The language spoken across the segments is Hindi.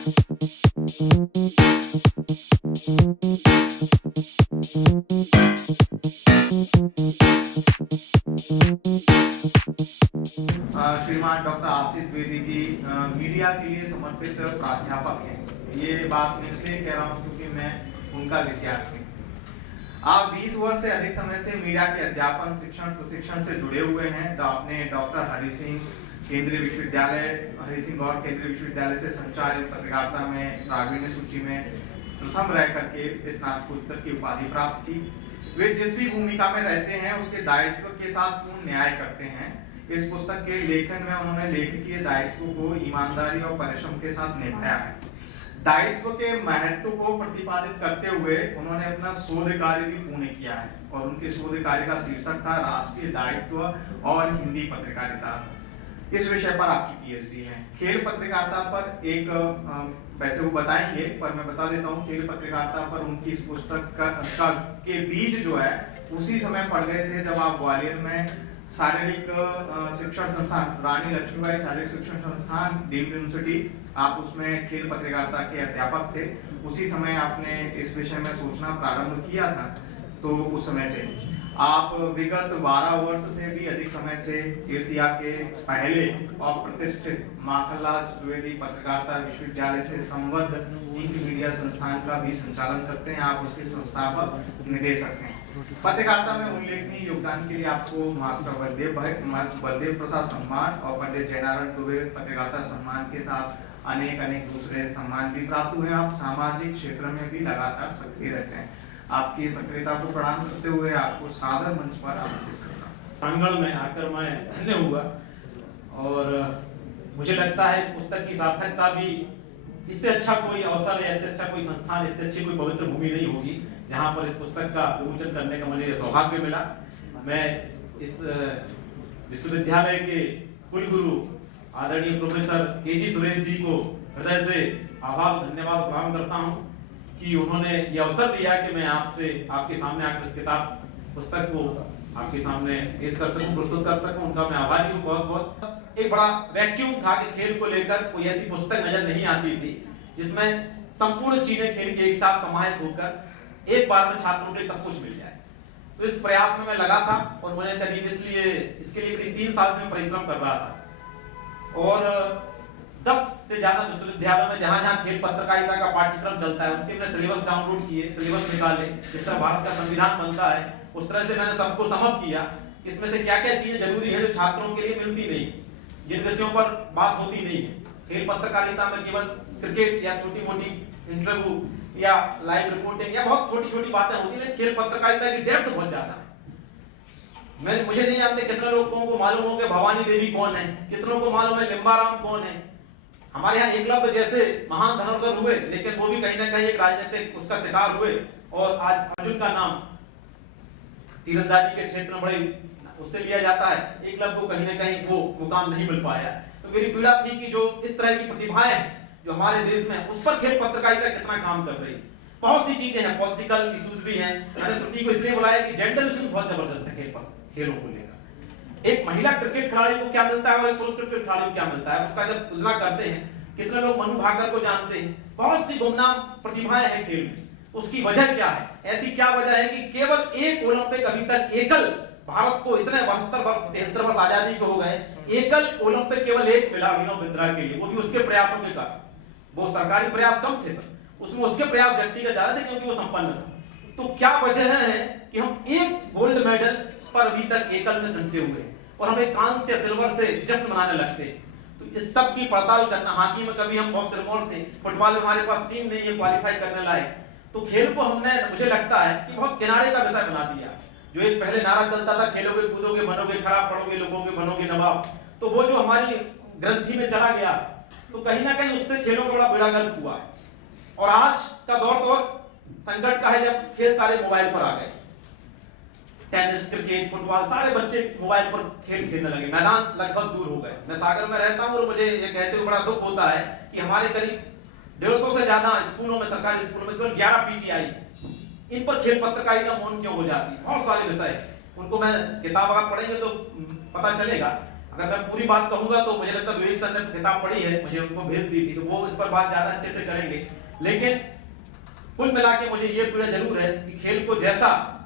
श्रीमान डॉक्टर आसिफ द्विवेदी जी मीडिया के लिए समर्पित प्राध्यापक हैं। ये बात मैं इसलिए कह रहा हूँ क्योंकि मैं उनका विद्यार्थी हूँ। आप 20 वर्ष से अधिक समय से मीडिया के अध्यापन, शिक्षण, प्रशिक्षण से जुड़े हुए हैं। आपने डॉक्टर हरि सिंह केंद्रीय विश्वविद्यालय, हरि सिंह गौर केंद्रीय विश्वविद्यालय से संचार एवं पत्रकारिता में प्रावीण्य सूची में प्रथम रह करके स्नातकोत्तर की उपाधि प्राप्त की। वे जिस भी भूमिका में रहते हैं उसके दायित्व के साथ पूर्ण न्याय करते हैं। इस पुस्तक के लेखन में उन्होंने लेखकीय दायित्व को ईमानदारी और परिश्रम के साथ निभाया है। दायित्व के महत्व को प्रतिपादित करते हुए उन्होंने अपना शोध कार्य भी पूर्ण किया है और उनके शोध कार्य का शीर्षक था राष्ट्रीय दायित्व और हिंदी पत्रकारिता। इस विषय पर आपकी पीएचडी है। खेल पत्रकारिता पर एक वैसे वो बताएंगे, पर मैं बता देता हूँ, खेल पत्रकारिता पर उनकी इस पुस्तक का के बीज जो है उसी समय पढ़ गए थे जब आप ग्वालियर में शारीरिक शिक्षण संस्थान, रानी लक्ष्मीबाई शारीरिक शिक्षण संस्थान, डीम्ड यूनिवर्सिटी, आप उसमें खेल पत्रकारिता के अध्यापक थे। उसी समय आपने इस विषय में सोचना प्रारंभ किया था। तो उस समय से आप विगत 12 वर्ष से भी अधिक समय से एशिया के पहले और प्रतिष्ठित माखनलाल चतुर्वेदी पत्रकारिता विश्वविद्यालय से संबद्ध इंक मीडिया संस्थान का भी संचालन करते हैं। आप उसके संस्थापक निदेशक हैं। पत्रकारिता में उल्लेखनीय योगदान के लिए आपको मास्टर बलदेव प्रसाद सम्मान और पंडित जयनारायण दुबे पत्रकारिता सम्मान के साथ अनेक दूसरे सम्मान भी प्राप्त हुए। आप सामाजिक क्षेत्र में भी लगातार सक्रिय रहते हैं। आपकी सक्रियता को प्रणाम करते हुए आपको सादर मंच पर आमंत्रित करता हूं। प्रांगण में आकर मैं धन्य हुआ और मुझे लगता है इस पुस्तक की सार्थकता भी इससे अच्छा कोई अवसर है, इससे अच्छा कोई संस्थान, इससे अच्छी कोई पवित्र भूमि नहीं होगी जहां पर इस पुस्तक का विमोचन करने का मुझे सौभाग्य मिला। मैं इस विश्वविद्यालय के कुलगुरु आदरणीय प्रोफेसर केजी सुरेश जी को हृदय से आभार धन्यवाद प्रदान करता हूं कि उन्होंने ये अवसर दिया कि मैं आपके सामने आकर इस किताब पुस्तक को आपके सामने पेश कर सकूं, प्रस्तुत कर सकूं। उनका मैं आभारी हूं बहुत बहुत। एक बड़ा वैक्यूम था कि खेल को लेकर कोई ऐसी पुस्तक नजर नहीं आती थी जिसमें संपूर्ण चीजें खेल के एक साथ समाहित होकर एक बार में छात्रों के सब कुछ मिल जाए। तो इस प्रयास में मैं लगा था और मुझे करीब इसके लिए करीब 3 साल से मैं परिश्रम कर रहा था और 10 से ज्यादा विश्वविद्यालयों में जहां खेल पत्रकारिता का पाठ्यक्रम चलता है उनके मैंने सिलेबस डाउनलोड किए, सिलेबस निकाले। जिस तरह भारत का संविधान बनता है उस तरह से मैंने सबको समझ किया कि इसमें से क्या-क्या चीजें जरूरी है जो छात्रों के लिए मिलती नहीं, जिन विषयों पर बात होती नहीं है। खेल पत्रकारिता में केवल क्रिकेट या छोटी-मोटी इंटरव्यू या लाइव रिपोर्टिंग या बहुत छोटी-छोटी बातें होती है, लेकिन खेल पत्रकारिता की डेप्थ बहुत ज्यादा है। मुझे नहीं जानते कितने लोगों को मालूम हो कि भवानी देवी कौन है, कितनों को मालूम है लिम्बाराम कौन है। हमारे यहाँ एकलव्य जैसे महान धनुर्धर हुए, लेकिन वो भी कहीं ना कहीं एक राजनीतिक उसका शिकार हुए और आज अर्जुन का नाम तीरंदाजी के क्षेत्र में बड़े उससे लिया जाता है। एकलव्य को कहीं ना कहीं वो मुकाम नहीं मिल पाया। तो मेरी पीड़ा थी कि जो इस तरह की प्रतिभाएं हैं जो हमारे देश में, उस पर खेल पत्रकारिता कितना काम कर रही है। बहुत सी चीजें हैं, पॉलिटिकल इश्यूज भी हैं। मैंने छुट्टी को इसलिए बुलाया कि जेंडर इश्यूज बहुत जबरदस्त है खेलों को लेकर। एक महिला क्रिकेट खिलाड़ी को क्या मिलता है और एक पुरुष क्रिकेट खिलाड़ी को क्या मिलता है, उसका जब तुलना करते हैं, कितने लोग मनु भाकर को जानते हैं। बहुत सी गुमनाम प्रतिभाएं हैं खेल में। उसकी वजह क्या है? ऐसी क्या वजह है कि केवल एक ओलंपिक अभी तक एकल, भारत को इतने 72 वर्ष 73 वर्ष आजादी को हो गए, एकल ओलंपिक केवल एक मिला अभिनव बिंद्रा के लिए, वो भी उसके प्रयासों के कारण। वो सरकारी प्रयास कम थे सर, उसमें उसके प्रयास व्यक्तिगत ज्यादा थे क्योंकि वो संपन्न था। तो क्या वजह है कि हम एक गोल्ड मेडल पर अभी तक एकल में संचे हुए हैं और हम एक कांस्य या सिल्वर से जश्न मनाने लगते हैं। तो इस सब की पड़ताल करना, हॉकी में कभी हम बहुत सिरमौर थे, फुटबॉल में हमारे पास टीम नहीं है क्वालिफाई करने लायक। तो खेल को हमने, मुझे लगता है कि बहुत किनारे का विषय बना दिया। जो एक पहले नारा चलता था, खेलोगे कूदोगे बनोगे खराब, पढ़ोगे लोगों के बनोगे नवाब, तो वो जो हमारी ग्रंथि में चला गया, तो कहीं ना कहीं उससे खेलों का बड़ा बेड़ागर्क हुआ है। और आज का दौर तो संकट का है जब खेल सारे मोबाइल पर आ गए। टेनिस, क्रिकेट, फुटबॉल, सारे बच्चे मोबाइल पर खेल खेलने लगे, मैदान लगभग दूर हो गए। मैं सागर में रहता हूं और मुझे ये कहते हुए बड़ा दुख होता है कि हमारे करीब 150 से ज्यादा स्कूलों में, सरकारी स्कूलों में केवल 11 पीटीआई, इन पर खेल पत्रकारिता मौन क्यों हो जाती है? बहुत सारे विषय उनको मैं किताब आप पढ़ेंगे तो पता चलेगा। अगर मैं पूरी बात कहूंगा तो मुझे लगता है विवेक सर ने किताब पढ़ी है, मुझे उनको भेज दी थी, तो वो इस पर बात ज्यादा अच्छे से करेंगे। लेकिन कुल मिला के मुझे ये पीड़ा जरूर है कि खेल को जैसा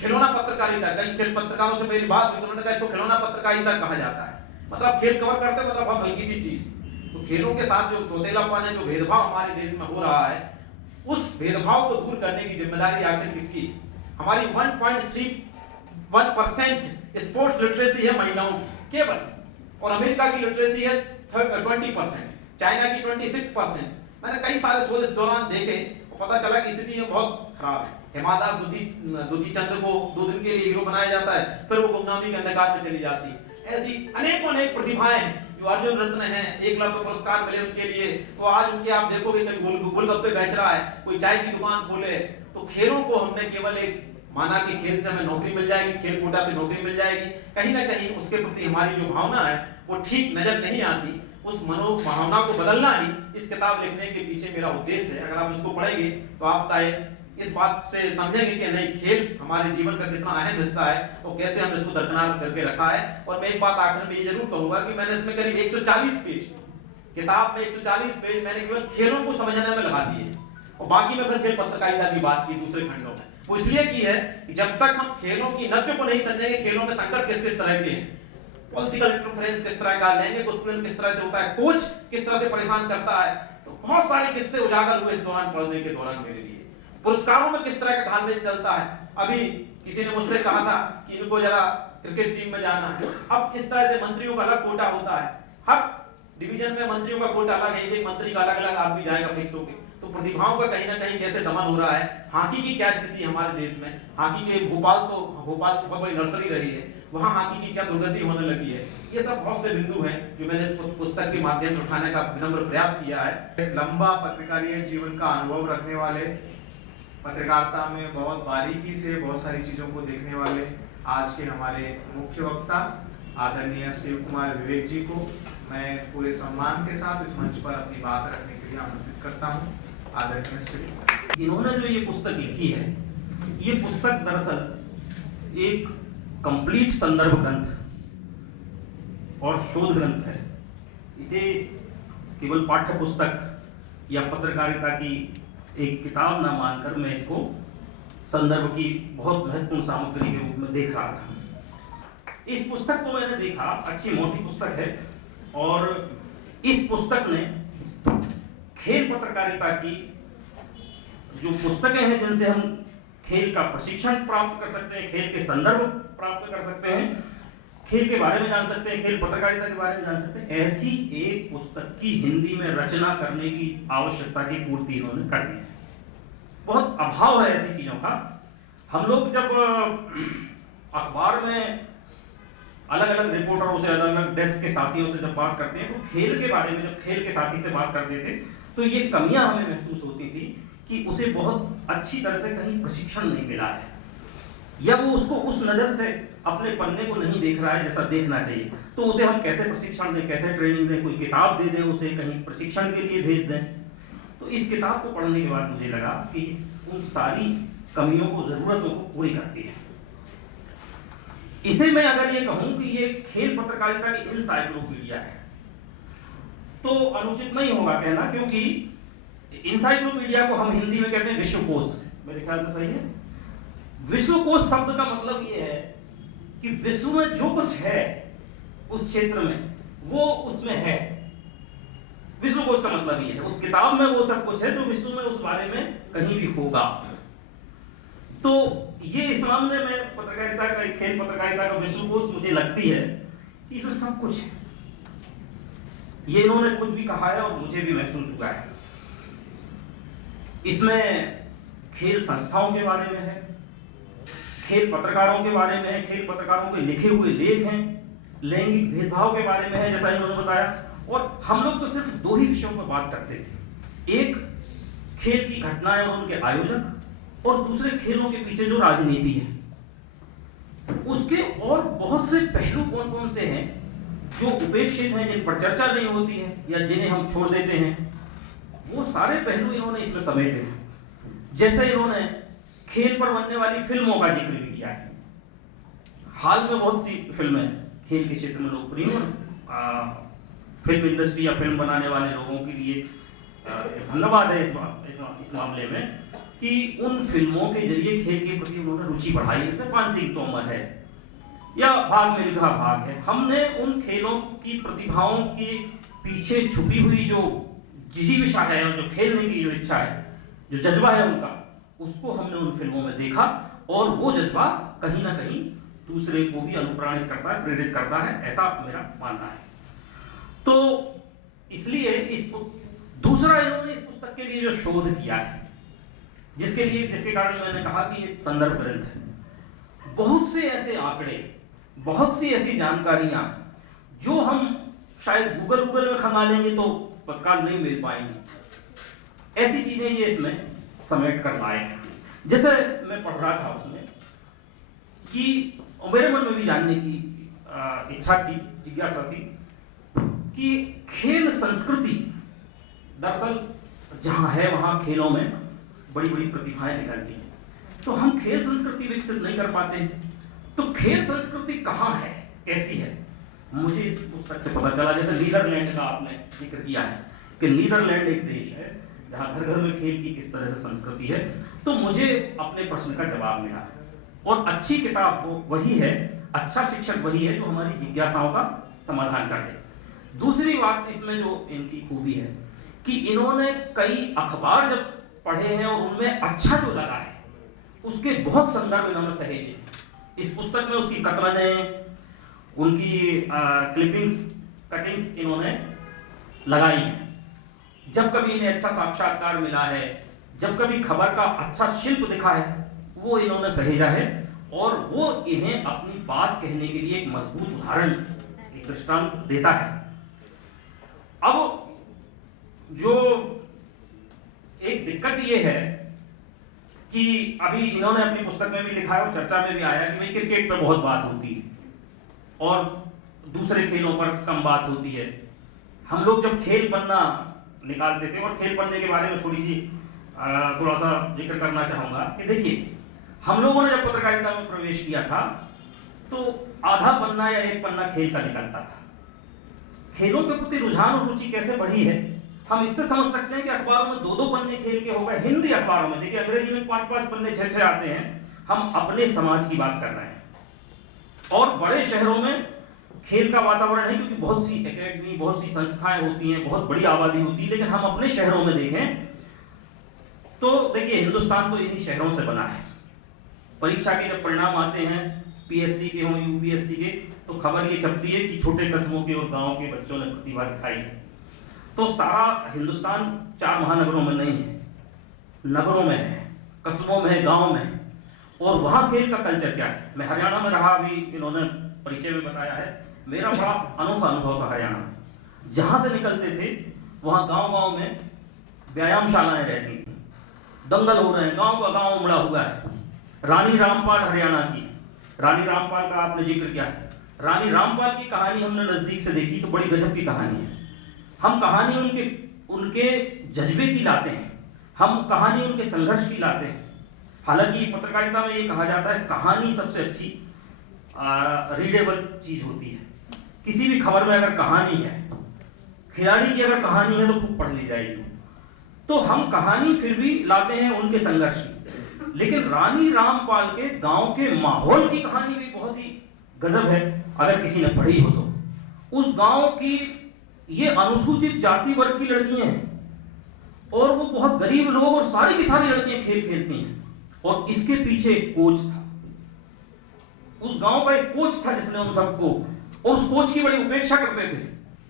खिलौना पत्रकारिता, कई खेल पत्रकारों से मेरी बात हुई तो उन्होंने कहा इसको खिलौना पत्रकारिता कहा जाता है, मतलब खेल कवर करते हैं, मतलब बहुत हल्की सी चीज। तो खेलों के साथ जो सौतेलापन है, जो भेदभाव हमारे देश में हो रहा है, उस भेदभाव को दूर करने की जिम्मेदारी आखिर किसकी? हमारी 1.31% स्पोर्ट्स लिटरेसी है महिलाओं की केवल, और अमेरिका की लिटरेसी है 20%, चाइना की 26%। मैंने कई सारे शोध इस दौरान देखे और पता चला कि स्थिति बहुत खराब है। हेमा दास दुती चंद को 2 दिन के लिए हीरो बनाया जाता है, फिर वो गुमनामी के अंधकार में चली जाती है। ऐसी अनेक प्रतिभाएं जो अर्जुन रत्न हैं, एकलव्य पुरस्कार मिले उनके लिए, तो आज उनके आप देखोगे कहीं गोलगप्पे बेच रहा है, कोई चाय की दुकान खोले। तो खेलों को हमने केवल एक माना कि खेल से हमें नौकरी मिल जाएगी, खेल कोटा से नौकरी मिल जाएगी, कहीं ना कहीं उसके प्रति हमारी जो भावना है वो ठीक नजर नहीं आती। उस मनोभावना को बदलना ही इस किताब लिखने के पीछे मेरा उद्देश्य है। अगर आप इसको पढ़ेंगे तो आप शायद इस बात से समझेंगे कि नहीं, खेल हमारे जीवन का कितना अहम हिस्सा है और कैसे हम इसको दरकिनार करके रखा है। और मैं एक बात आखिर में ये जरूर कहूंगा कि मैंने इसमें करीब 140 पेज, किताब में 140 पेज मैंने केवल खेलों को समझने में लगा दिए, और बाकी में फिर खेल पत्रकारिता की बात की दूसरे खंडों में। वो इसलिए की है कि जब तक हम खेलों की नब्ज को नहीं समझेंगे, खेलों में संकट किस किस तरह के हैं, पॉलिटिकल इंटरफेरेंस किस तरह का, लैंगिक उत्पीड़न किस तरह से होता है, कोच किस तरह से परेशान करता है, तो बहुत सारे किस्से उजागर हुए इस दौरान पढ़ने के दौरान मेरे लिए। पुरस्कारों में किस तरह का घालमेल चलता है। अभी किसी ने मुझसे कहा था कि इनको जरा क्रिकेट टीम में जाना है। अब इस तरह से मंत्रियों का अलग कोटा होता है, हर डिवीजन में मंत्रियों का कोटा अलग है, एक मंत्री का अलग अलग आदमी जाएगा फिक्स होके। तो प्रतिभाओं का कहीं ना कहीं कैसे दमन हो रहा है। हॉकी की क्या स्थिति है हमारे देश में, हॉकी के भोपाल बहुत बड़ी नर्सरी रही है, वहां हॉकी की क्या दुर्गति होने लगी है। ये सब बहुत से बिंदु हैं जो मैंने इस पुस्तक के माध्यम से उठाने का विनम्र प्रयास किया है। लंबा पत्रकारीय जीवन का अनुभव रखने वाले, पत्रकारिता में बहुत बारीकी से बहुत सारी चीजों को देखने वाले आज के हमारे मुख्य वक्ता आदरणीय शिव कुमार विवेक जी को मैं पूरे सम्मान के साथ इस मंच पर अपनी बात रखने के लिए आमंत्रित करता हूं। आदरणीय शिव, इन्होंने जो ये पुस्तक लिखी है, ये पुस्तक दरअसल एक कंप्लीट संदर्भ ग्रंथ और शोध ग्रंथ है। इसे केवल पाठ्य पुस्तक या पत्रकारिता की एक किताब ना मानकर मैं इसको संदर्भ की बहुत महत्वपूर्ण सामग्री के रूप में देख रहा था। इस पुस्तक को मैंने देखा, अच्छी मोटी पुस्तक है, और इस पुस्तक ने खेल पत्रकारिता की जो पुस्तकें हैं जिनसे हम खेल का प्रशिक्षण प्राप्त कर सकते हैं, खेल के संदर्भ प्राप्त कर सकते हैं, खेल के बारे में जान सकते हैं, खेल पत्रकारिता के बारे में जान सकते हैं, ऐसी एक पुस्तक की हिंदी में रचना करने की आवश्यकता की पूर्ति इन्होंने कर दी है। बहुत अभाव है ऐसी चीजों का। हम लोग जब अखबार में अलग अलग रिपोर्टरों से, अलग अलग डेस्क के साथियों से जब बात करते हैं, तो खेल के बारे में जब खेल के साथी से बात करते थे तो ये कमियां हमें महसूस होती थी कि उसे बहुत अच्छी तरह से कहीं प्रशिक्षण नहीं मिला है, या वो उसको उस नजर से अपने पन्ने को नहीं देख रहा है जैसा देखना चाहिए। तो उसे हम कैसे प्रशिक्षण दें, कैसे ट्रेनिंग दें, कोई किताब दे दें, उसे कहीं प्रशिक्षण के लिए भेज दें। तो इस किताब को पढ़ने के बाद मुझे लगा कि उन सारी कमियों को, जरूरतों को पूरी करती है। इसे मैं अगर ये कहूं कि ये खेल पत्रकारिता की इनसाइक्लोपीडिया है तो अनुचित नहीं होगा कहना, क्योंकि इनसाइक्लोपीडिया को हम हिंदी में कहते हैं विश्वकोश, मेरे ख्याल से सही है। विश्वकोश शब्द का मतलब ये है कि विश्व में जो कुछ है उस क्षेत्र में वो उसमें है। विश्वकोश का मतलब ये है, उस किताब में वो सब कुछ है जो विश्व में उस बारे में कहीं भी होगा। तो ये इस मामले में पत्रकारिता का, खेल पत्रकारिता का विश्वकोश मुझे लगती है कि इसमें सब कुछ है। ये इन्होंने खुद भी कहा है और मुझे भी महसूस हुआ है। इसमें खेल संस्थाओं के बारे में है, खेल पत्रकारों के बारे में है, खेल पत्रकारों के लिखे हुए लेख हैं, लैंगिक भेदभाव के बारे में है जैसा इन्होंने बताया। और हम लोग तो सिर्फ 2 ही विषयों पर बात करते थे, एक खेल की घटनाएं और उनके आयोजक, और दूसरे खेलों के पीछे जो राजनीति है। उसके और बहुत से पहलू कौन कौन से हैं जो उपेक्षित हैं, जिन पर चर्चा नहीं होती है या जिन्हें हम छोड़ देते हैं, वो सारे पहलू इन्होंने इसमें समेटे हैं। जैसे इन्होंने खेल पर बनने वाली फिल्मों का जिक्र भी किया है। हाल में बहुत सी फिल्में खेल के क्षेत्र में लोकप्रिय हुई, फिल्म इंडस्ट्री या फिल्म बनाने वाले लोगों के लिए धन्यवाद है इस मामले में कि उन फिल्मों के जरिए खेल के प्रति उन्होंने रुचि बढ़ाई। जैसे पान सिंह तोमर है या भाग मिल्खा भाग है, हमने उन खेलों की प्रतिभाओं के पीछे छुपी हुई जो जिजीविषा है और जो खेलने की जो इच्छा है, जो जज्बा है उनका, उसको हमने उन फिल्मों में देखा और वो जज्बा कहीं ना कहीं दूसरे को भी अनुप्राणित करता है, प्रेरित करता है, ऐसा मेरा मानना है। तो इसलिए दूसरा इन्होंने इस पुस्तक के लिए जो शोध किया है, जिसके कारण मैंने कहा कि ये संदर्भ ग्रंथ है। बहुत से ऐसे आंकड़े, बहुत सी ऐसी जानकारियां जो हम शायद गूगल में खंगा लेंगे तो तत्काल नहीं मिल पाएंगी, ऐसी चीजें ये इसमें समेट कर लाए हैं। जैसे मैं पढ़ रहा था उसमें कि मेरे मन में भी जानने की इच्छा थी, जिज्ञासा थी कि खेल संस्कृति दरअसल जहां है वहां खेलों में बड़ी बड़ी प्रतिभाएं निकलती हैं, तो हम खेल संस्कृति विकसित नहीं कर पाते हैं। तो खेल संस्कृति कहां है, कैसी है, मुझे इस पुस्तक से पता चला। जैसे नीदरलैंड का आपने जिक्र किया है कि नीदरलैंड एक देश है जहां घर घर में खेल की किस तरह से संस्कृति है, तो मुझे अपने प्रश्न का जवाब मिला। और अच्छी किताब वो वही है, अच्छा शिक्षक वही है जो हमारी जिज्ञासाओं का समाधान कर दे। दूसरी बात इसमें जो इनकी खूबी है कि इन्होंने कई अखबार जब पढ़े हैं और उनमें अच्छा जो लगा है उसके बहुत संदर्भ इन्होंने सहेजे। इस पुस्तक में उसकी कतरनें, उनकी क्लिपिंग्स, कटिंग्स इन्होंने लगाई हैं। जब कभी इन्हें अच्छा साक्षात्कार मिला है, जब कभी खबर का अच्छा शिल्प दिखा है, वो इन्होंने सहेजा है और वो इन्हें अपनी बात कहने के लिए एक मजबूत उदाहरण, एक दृष्टांत देता है। अब जो एक दिक्कत ये है कि अभी इन्होंने अपनी पुस्तक में भी लिखा है और चर्चा में भी आया कि भाई क्रिकेट पर बहुत बात होती है और दूसरे खेलों पर कम बात होती है। हम लोग जब खेल पन्ना निकालते थे, और खेल पन्ने के बारे में थोड़ा सा जिक्र करना चाहूंगा कि देखिए, हम लोगों ने जब पत्रकारिता में प्रवेश किया था तो आधा पन्ना या एक पन्ना खेल का निकलता था। खेलों के प्रति रुझान और रुचि कैसे बढ़ी है हम इससे समझ सकते हैं कि अखबारों में 2-2 पन्ने खेल के हो गए। हिंदी अखबारों में देखिए, अंग्रेजी में 5-5 पन्ने 6-6 आते हैं। हम अपने समाज की बात कर रहे हैं और बड़े शहरों में खेल का वातावरण है क्योंकि बहुत सी एकेडमी, बहुत सी संस्थाएं होती हैं, बहुत बड़ी आबादी होती है। लेकिन हम अपने शहरों में देखें तो देखिए, हिंदुस्तान तो इन्हीं शहरों से बना है। परीक्षा के जब परिणाम आते हैं, पीएससी के हों, यूपीएससी के, तो खबर ये छपती है कि छोटे कस्बों के और गांव के बच्चों ने प्रतिभा दिखाई है। तो सारा हिंदुस्तान 4 महानगरों में नहीं है, नगरों में है, कस्बों में है, गांव में है। और वहां खेल का कल्चर क्या है। मैं हरियाणा में रहा, अभी इन्होंने परिचय में बताया है, मेरा बड़ा अनोखा अनुभव था हरियाणा में। जहां से निकलते थे वहां गांव-गांव में व्यायामशालाएं रहती थी, दंगल हो रहे हैं, गांव का गांव उमड़ा हुआ है। रानी रामपाल हरियाणा की, रानी रामपाल का आपने जिक्र किया है। रानी रामपाल की कहानी हमने नजदीक से देखी तो बड़ी गजब की कहानी है। हम कहानी उनके जज्बे की लाते हैं, हम कहानी उनके संघर्ष की लाते हैं। हालांकि पत्रकारिता में ये कहा जाता है कहानी सबसे अच्छी रीडेबल चीज होती है। किसी भी खबर में अगर कहानी है, खिलाड़ी की अगर कहानी है तो खूब पढ़ ली जाएगी। तो हम कहानी फिर भी लाते हैं उनके संघर्ष की। लेकिन रानी रामपाल के गांव के माहौल की कहानी भी बहुत ही गजब है, अगर किसी ने पढ़ी हो तो। उस गांव की ये अनुसूचित जाति वर्ग की लड़कियां हैं और वो बहुत गरीब लोग, और सारी की सारी लड़कियां खेल खेलती हैं। और इसके पीछे एक कोच था, उस गांव का एक कोच था जिसने उन सबको, और उस कोच की बड़ी उपेक्षा करते थे,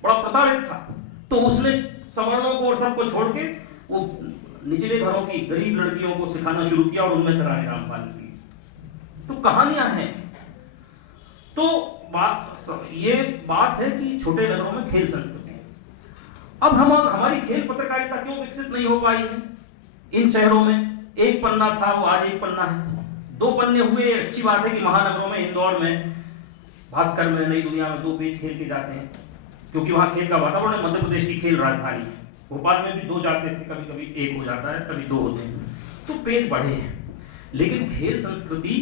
बड़ा प्रताड़ित था। तो उसने सवर्णों को और सबको छोड़ के वो निचले घरों की गरीब लड़कियों को सिखाना शुरू किया और उनमें से रानी रामपाल की। तो कहानियां हैं। तो ये बात है कि छोटे नगरों में खेल संस्कृति है। अब हमारी खेल पत्रकारिता क्यों विकसित नहीं हो पाई है इन शहरों में? एक पन्ना था, वो आज एक पन्ना है, 2 पन्ने हुए। अच्छी बात है कि महानगरों में, इंदौर में, भास्कर में, नई दुनिया में 2 पेज खेल के जाते हैं क्योंकि वहां खेल का वातावरण है। मध्य प्रदेश की खेल राजधानी है। भोपाल में भी 2 जाते थे, कभी कभी 1 हो जाता है, कभी 2 होते हैं, तो पेज बढ़े हैं। लेकिन खेल संस्कृति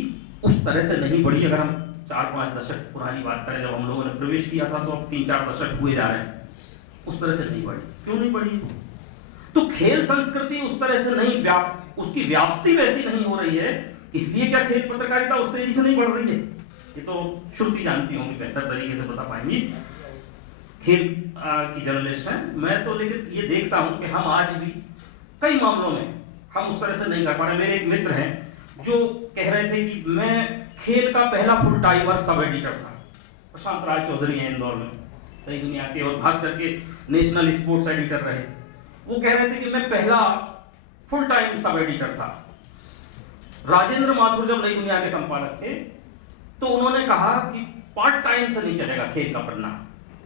उस तरह से नहीं बढ़ी। अगर हम 4-5 दशक पुरानी बात करें, जब हम लोगों ने प्रवेश किया था तो अब 3-4 दशक हुए जा रहे हैं, उस तरह से नहीं बढ़ी। क्यों नहीं बढ़ी? तो खेल संस्कृति उस तरह से नहीं उसकी व्याप्ति वैसी नहीं हो रही है, इसलिए क्या खेल पत्रकारिता उस तेजी से नहीं बढ़ रही है? ये तो श्रुति जानती होंगी, बेहतर तरीके से बता पाएंगी, खेल की जर्नलिस्ट है। मैं तो लेकिन ये देखता हूं कि हम आज भी कई मामलों में हम उस तरह से नहीं कर पा रहे। मेरे एक मित्र हैं जो कह रहे थे कि मैं खेल का पहला फुल टाइमर सब एडिटर था। प्रशांत राज चौधरी हैं इंदौर में, नई दुनिया के, और खास करके नेशनल स्पोर्ट्स एडिटर रहे। वो कह रहे थे कि मैं पहला फुल टाइम सब एडिटर था। राजेंद्र माथुर जब नई दुनिया के संपादक थे तो उन्होंने कहा कि पार्ट टाइम से नहीं चलेगा खेल का पन्ना।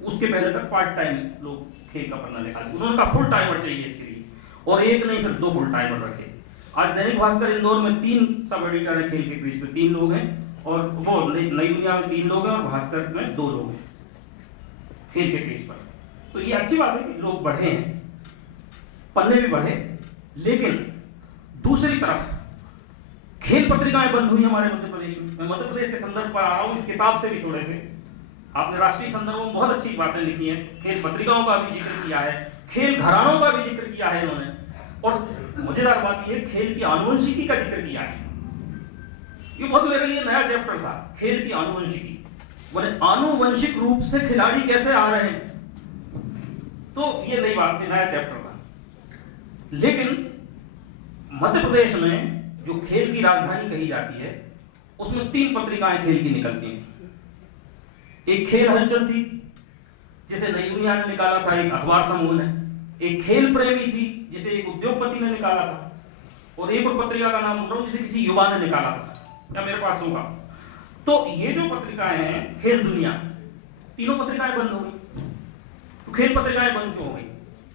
उसके पहले तक पार्ट टाइम लोग खेल का पन्ना निकालते, उन्होंने कहा फुल टाइमर चाहिए इसके लिए, और एक नहीं फिर 2 फुल टाइमर रखे। आज दैनिक भास्कर इंदौर में 3 सब एडिटर है, खेल के पेज पे 3 लोग हैं, और वो नई दुनिया में 3 लोग हैं, और भास्कर में 2 लोग हैं खेल के पेज पर। तो ये अच्छी बात है कि लोग बढ़े हैं, पन्ने भी बढ़े। लेकिन दूसरी तरफ खेल पत्रिकाएं बंद हुई हमारे मध्य प्रदेश में। मैं मध्य प्रदेश के संदर्भ पर आ रहा हूं, इस किताब से भी थोड़े से। आपने राष्ट्रीय संदर्भों में बहुत अच्छी बातें लिखी हैं, खेल पत्रिकाओं का भी जिक्र किया है, खेल घरानों का भी जिक्र किया है इन्होंने, और मजेदार बात यह खेल की आनुवंशिकी का जिक्र किया है। ये बहुत मेरे लिए नया चैप्टर था, खेल की आनुवंशिकी, बोले आनुवंशिक रूप से खिलाड़ी कैसे आ रहे हैं, तो ये नई बात थी, नया चैप्टर था। लेकिन मध्य प्रदेश में जो खेल की राजधानी कही जाती है उसमें 3 पत्रिकाएं खेल की निकलती हैं। एक खेल हलचल थी जिसे नई दुनिया ने निकाला था, एक अखबार समूह ने। एक खेल प्रेमी थी जिसे एक उद्योगपति ने निकाला था, और एक और पत्रिका का नाम बोल रहा हूं जिसे किसी युवा ने निकाला था, या मेरे पास होगा। तो ये जो पत्रिकाएं हैं खेल दुनिया, तीनों पत्रिकाएं बंद हो गई। तो खेल पत्रिकाएं बंद क्यों हो गई?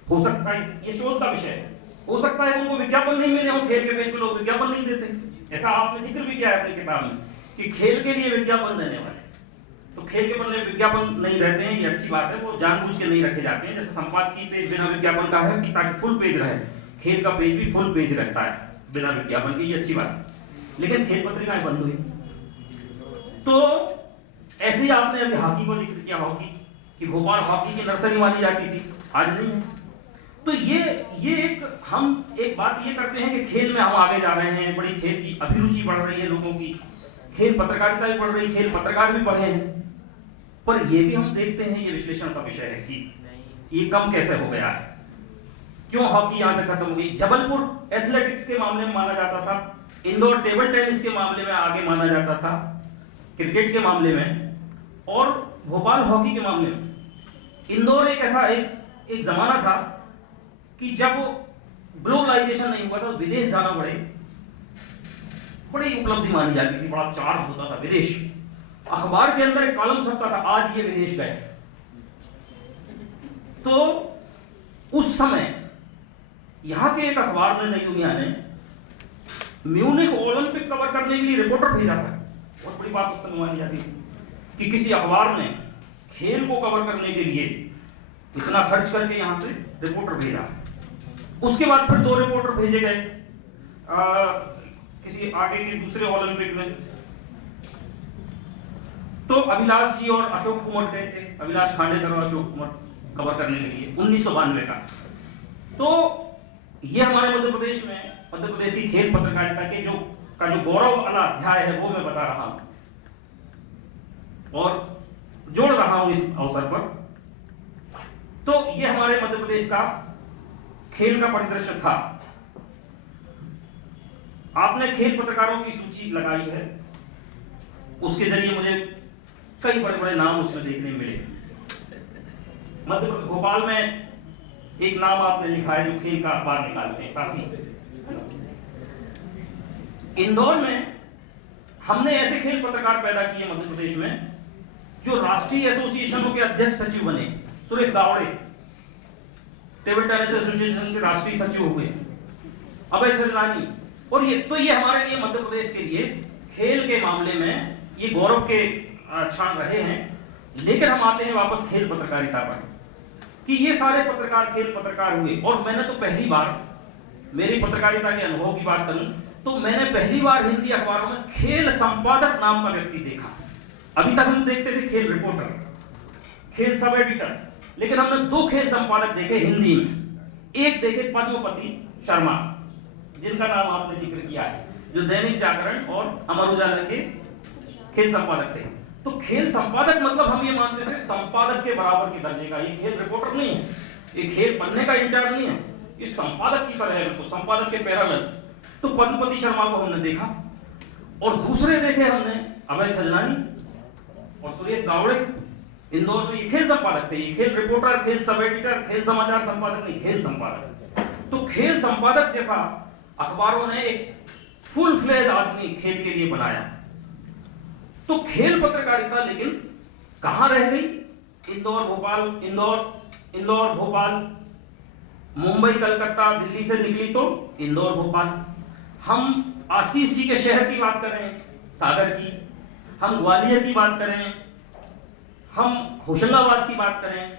हो सकता है ये शोध का विषय है, हो सकता है उनको विज्ञापन नहीं मिले हो, खेल के पेज पे लोग विज्ञापन नहीं देते। ऐसा आपने जिक्र भी किया है अपनी किताब में कि खेल के लिए विज्ञापन देने वाले, तो खेल के बदले विज्ञापन नहीं रहते हैं, ये अच्छी बात है, वो जानबूझ के नहीं रखे जाते हैं। जैसे संपादकीय पेज बिना विज्ञापन का है कि ताकि फुल पेज रहे, खेल का पेज भी फुल पेज रहता है बिना विज्ञापन के, ये अच्छी बात है। लेकिन खेल पत्रिकाएं बंद हुई। तो ऐसे ही आपने अभी हॉकी को जिक्र किया, हॉकी कि भोपाल हॉकी की नर्सरी मानी जाती थी, आज नहीं है। तो ये हम एक बात ये करते हैं कि खेल में हम आगे जा रहे हैं, बड़ी खेल की अभिरुचि बढ़ रही है लोगों की, खेल पत्रकारिता भी बढ़ रही है, खेल पत्रकार भी बढ़े हैं, पर ये भी हम देखते हैं, ये विश्लेषण का विषय है कि ये कम कैसे हो गया है, क्यों हॉकी यहां से खत्म हो गई। जबलपुर एथलेटिक्स के मामले में माना जाता था, इंदौर टेबल टेनिस के मामले में आगे माना जाता था, क्रिकेट के मामले में, और भोपाल हॉकी के मामले में। इंदौर एक ऐसा एक जमाना था कि जब ग्लोबलाइजेशन नहीं हुआ था, विदेश जाना बड़ी उपलब्धि मानी जाती थी, बड़ा चार्म होता था विदेश। अखबार के अंदर एक कॉलम छपता था, आज ये विदेश गए। तो उस समय यहां के एक अखबार ने, नई दुनिया ने, म्यूनिख ओलंपिक कवर करने के लिए रिपोर्टर भेजा था। बहुत बड़ी बात उस समय मानी जाती थी कि किसी अखबार ने खेल को कवर करने के लिए इतना खर्च करके यहां से रिपोर्टर भेजा। उसके बाद फिर 2 रिपोर्टर भेजे गए किसी आगे के दूसरे ओलंपिक में। तो अभिलाष जी और अशोक कुमार गए थे, अभिलाष खांडेकर और अशोक कुमार कवर करने के लिए 1992 का। तो ये हमारे मध्य प्रदेश में, मध्य प्रदेश की खेल पत्रकारिता के जो गौरव वाला अध्याय है वो मैं बता रहा हूं और जोड़ रहा हूं इस अवसर पर। तो ये हमारे मध्य प्रदेश का खेल का परिदृश्य था। आपने खेल पत्रकारों की सूची लगाई है, उसके जरिए मुझे कई बड़े बड़े नाम उसमें देखने मिले। मध्य भोपाल में एक नाम आपने लिखा है जो खेल का अखबार निकालते हैं साथी। इंदौर में हमने ऐसे खेल पत्रकार पैदा किए मध्य प्रदेश में जो राष्ट्रीय एसोसिएशनों के अध्यक्ष सचिव बने। Suresh Gawade table tennis association के राष्ट्रीय सचिव हुए, अभय सजनानी। और ये हमारे लिए मध्य प्रदेश के लिए खेल के मामले में ये गौरव के क्षण रहे हैं। लेकिन हम आते हैं वापस खेल पत्रकारिता पर कि ये सारे पत्रकार खेल पत्रकार हुए। और मैंने तो पहली बार, मेरी पत्रकारिता के अनुभव की बात करूं तो मैंने पहली बार हिंदी अखबारों में खेल संपादक नाम का व्यक्ति देखा। अभी तक हम देखते थे खेल रिपोर्टर, खेल सब एडिटर, लेकिन हमने 2 खेल संपादक देखे हिंदी में। एक देखे पद्मपति शर्मा, जिनका नाम आपने जिक्र किया है, जो दैनिक जागरण और अमर उजाला के खेल संपादक थे। तो खेल संपादक मतलब हम ये मानते थे संपादक के बराबर के दर्जे का। ये खेल रिपोर्टर नहीं है, ये खेल पढ़ने का इंचार्ज नहीं है, ये संपादक की तरह है, तो संपादक के पैरेलल। तो पद्मपति शर्मा को हमने देखा, और दूसरे देखे हमने अभय सजनानी और सुरेश गावड़े। इंदौर में ये खेल संपादक थे, ये खेल रिपोर्टर, खेल सब एडिटर, खेल समाचार संपादक नहीं, खेल संपादक। तो खेल संपादक जैसा अखबारों ने एक फुल फ्लेज आदमी खेल के लिए बनाया। तो खेल पत्रकारिता लेकिन कहां रह गई? इंदौर भोपाल, इंदौर भोपाल, मुंबई कलकत्ता, दिल्ली से निकली तो इंदौर भोपाल। हम आशीष जी के शहर की बात करें, सागर की, हम ग्वालियर की बात करें, हम होशंगाबाद की बात करें,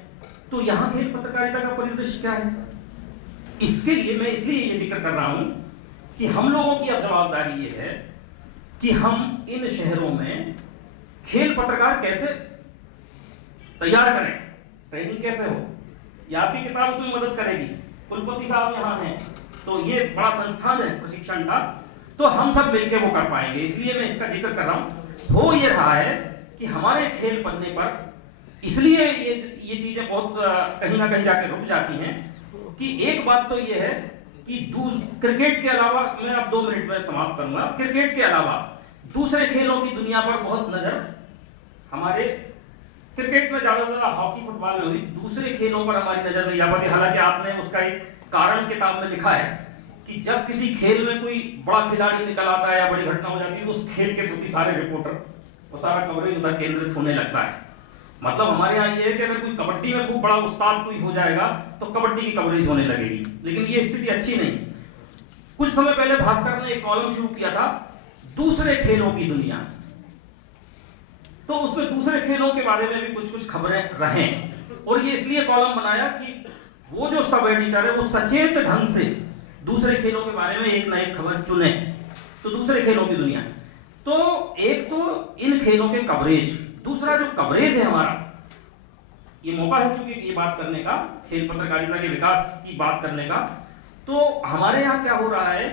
तो यहां खेल पत्रकारिता का परिदृश्य क्या है? इसके लिए मैं इसलिए ये जिक्र कर रहा हूं कि हम लोगों की अब जवाबदारी ये है कि हम इन शहरों में खेल पत्रकार कैसे तैयार करें, ट्रेनिंग कैसे हो। ये आपकी किताब उसमें मदद करेगी। कुलपति साहब यहाँ हैं, तो ये बड़ा संस्थान है प्रशिक्षण का, तो हम सब मिलकर वो कर पाएंगे। इसलिए मैं इसका जिक्र कर रहा हूं। हो ये रहा है कि हमारे खेल पन्ने पर इसलिए ये चीजें बहुत कहीं ना कहीं जाके रुक जाती हैं कि एक बात तो ये है कि क्रिकेट के अलावा, मैं अब 2 मिनट में समाप्त करूंगा, क्रिकेट के अलावा दूसरे खेलों की दुनिया पर बहुत नजर हमारे, क्रिकेट में ज्यादा से ज्यादा हॉकी फुटबॉल में हुई, दूसरे खेलों पर हमारी नजर नहीं जा पाती। हालांकि आपने उसका एक कारण किताब में लिखा है कि जब किसी खेल में कोई बड़ा खिलाड़ी निकल आता है या बड़ी घटना हो जाती है, उस खेल के प्रति सारे रिपोर्टर, वो सारा कवरेज उधर केंद्रित होने लगता है। मतलब हमारे यहाँ ये है कि अगर कोई कबड्डी में खूब बड़ा उस्ताद कोई हो जाएगा तो कबड्डी की कवरेज होने लगेगी, लेकिन ये स्थिति अच्छी नहीं। कुछ समय पहले भास्कर ने एक कॉलम शुरू किया था, दूसरे खेलों की दुनिया, तो उसमें दूसरे खेलों के बारे में भी कुछ खबरें रहें, और ये इसलिए कॉलम बनाया कि वो जो सब एडिटर है वो सचेत ढंग से दूसरे खेलों के बारे में एक ना एक खबर चुने। तो दूसरे खेलों की दुनिया, तो एक तो इन खेलों के कवरेज, दूसरा जो कवरेज है हमारा, ये मौका है चूंकि ये बात करने का, खेल पत्रकारिता के विकास की बात करने का। तो हमारे यहाँ क्या हो रहा है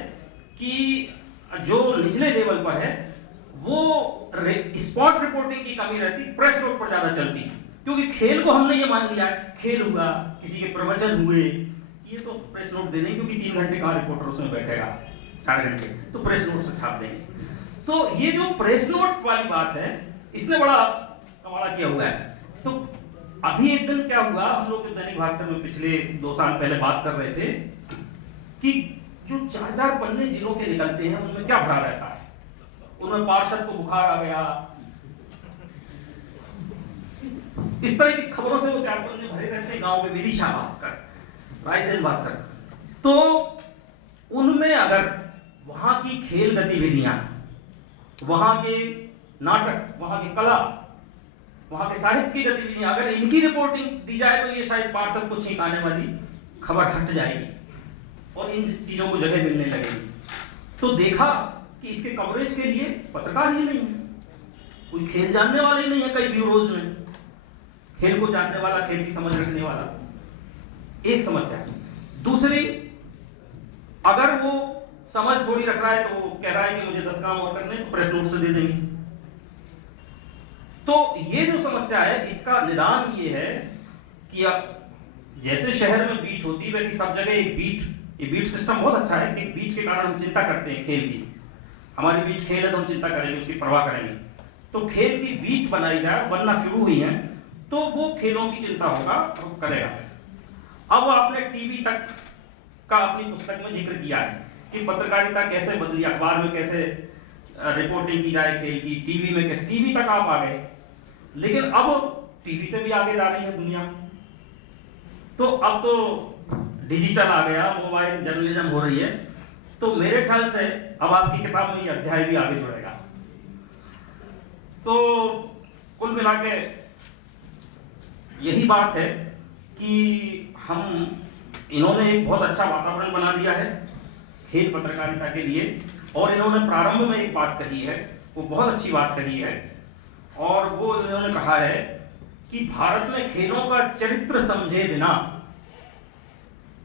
कि जो निचले लेवल पर है वो स्पॉट रिपोर्टिंग की कमी रहती, प्रेस नोट पर ज्यादा चलती है, क्योंकि खेल को हमने ये मान लिया है, खेल हुआ, किसी के प्रवचन हुए, ये तो प्रेस नोट दे देंगे, क्योंकि 3 घंटे का रिपोर्टर उसमें बैठेगा, 4 घंटे, तो प्रेस नोट से छाप देंगे। तो ये जो प्रेस नोट वाली बात है, इसने बड़ा कमाल किया हुआ है। तो अभी एक दिन क्या हुआ, हम लोग दैनिक भास्कर में पिछले 2 साल पहले बात कर रहे थे कि जो 4-4 पन्ने जिलों के निकलते हैं उनमें क्या भरा रहता है। उनमें पार्षद को बुखार आ गया, इस तरह की खबरों से वो 4 पन्ने भरे रहते हैं। गांव में विदिशा भास्कर, रायसेन भास्कर, तो उनमें अगर वहां की खेल गतिविधियां, वहां के नाटक, वहां की कला, वहां के साहित्य की गतिविधियां, अगर इनकी रिपोर्टिंग दी जाए तो ये शायद पार्षद को छींक आने वाली खबर हट जाएगी और इन चीजों को जगह मिलने लगेगी। तो देखा कि इसके कवरेज के लिए पत्रकार ही नहीं है, कोई खेल जानने वाला ही नहीं है। कई ब्यूरोज में खेल को जानने वाला, खेल की समझ रखने वाला, एक समस्या। दूसरी, अगर वो समझ थोड़ी रख रहा है तो वो कह रहा है कि मुझे 10 काम और करने, तो प्रेस नोट से दे देंगे। तो ये जो समस्या है, इसका निदान ये है कि अब जैसे शहर में बीट होती है वैसी सब जगह एक बीट, ये बीट सिस्टम बहुत अच्छा है कि बीट के कारण हम चिंता करते हैं खेल की। हमारी बीट खेल है तो हम चिंता करेंगे, उसकी परवाह करेंगे। तो खेल की बीट बनाई जाए, बनना शुरू हुई है, तो वो खेलों की चिंता होगा, वो करेगा। अब आपने टीवी तक का अपनी पुस्तक में जिक्र किया है कि पत्रकारिता कैसे बदली, अखबार में कैसे रिपोर्टिंग की जाए खेल की, टीवी में कैसे, टीवी तक आप आ गए, लेकिन अब टीवी से भी आगे जा रही है दुनिया। तो अब तो डिजिटल आ गया, मोबाइल जर्नलिज्म हो रही है, तो मेरे ख्याल से अब आपकी किताब में ये अध्याय भी आगे जुड़ेगा। तो कुल मिला के यही बात है कि इन्होंने एक बहुत अच्छा वातावरण बना दिया है खेल पत्रकारिता के लिए, और इन्होंने प्रारंभ में एक बात कही है, वो बहुत अच्छी बात कही है, और वो इन्होंने कहा है कि भारत में खेलों का चरित्र समझे बिना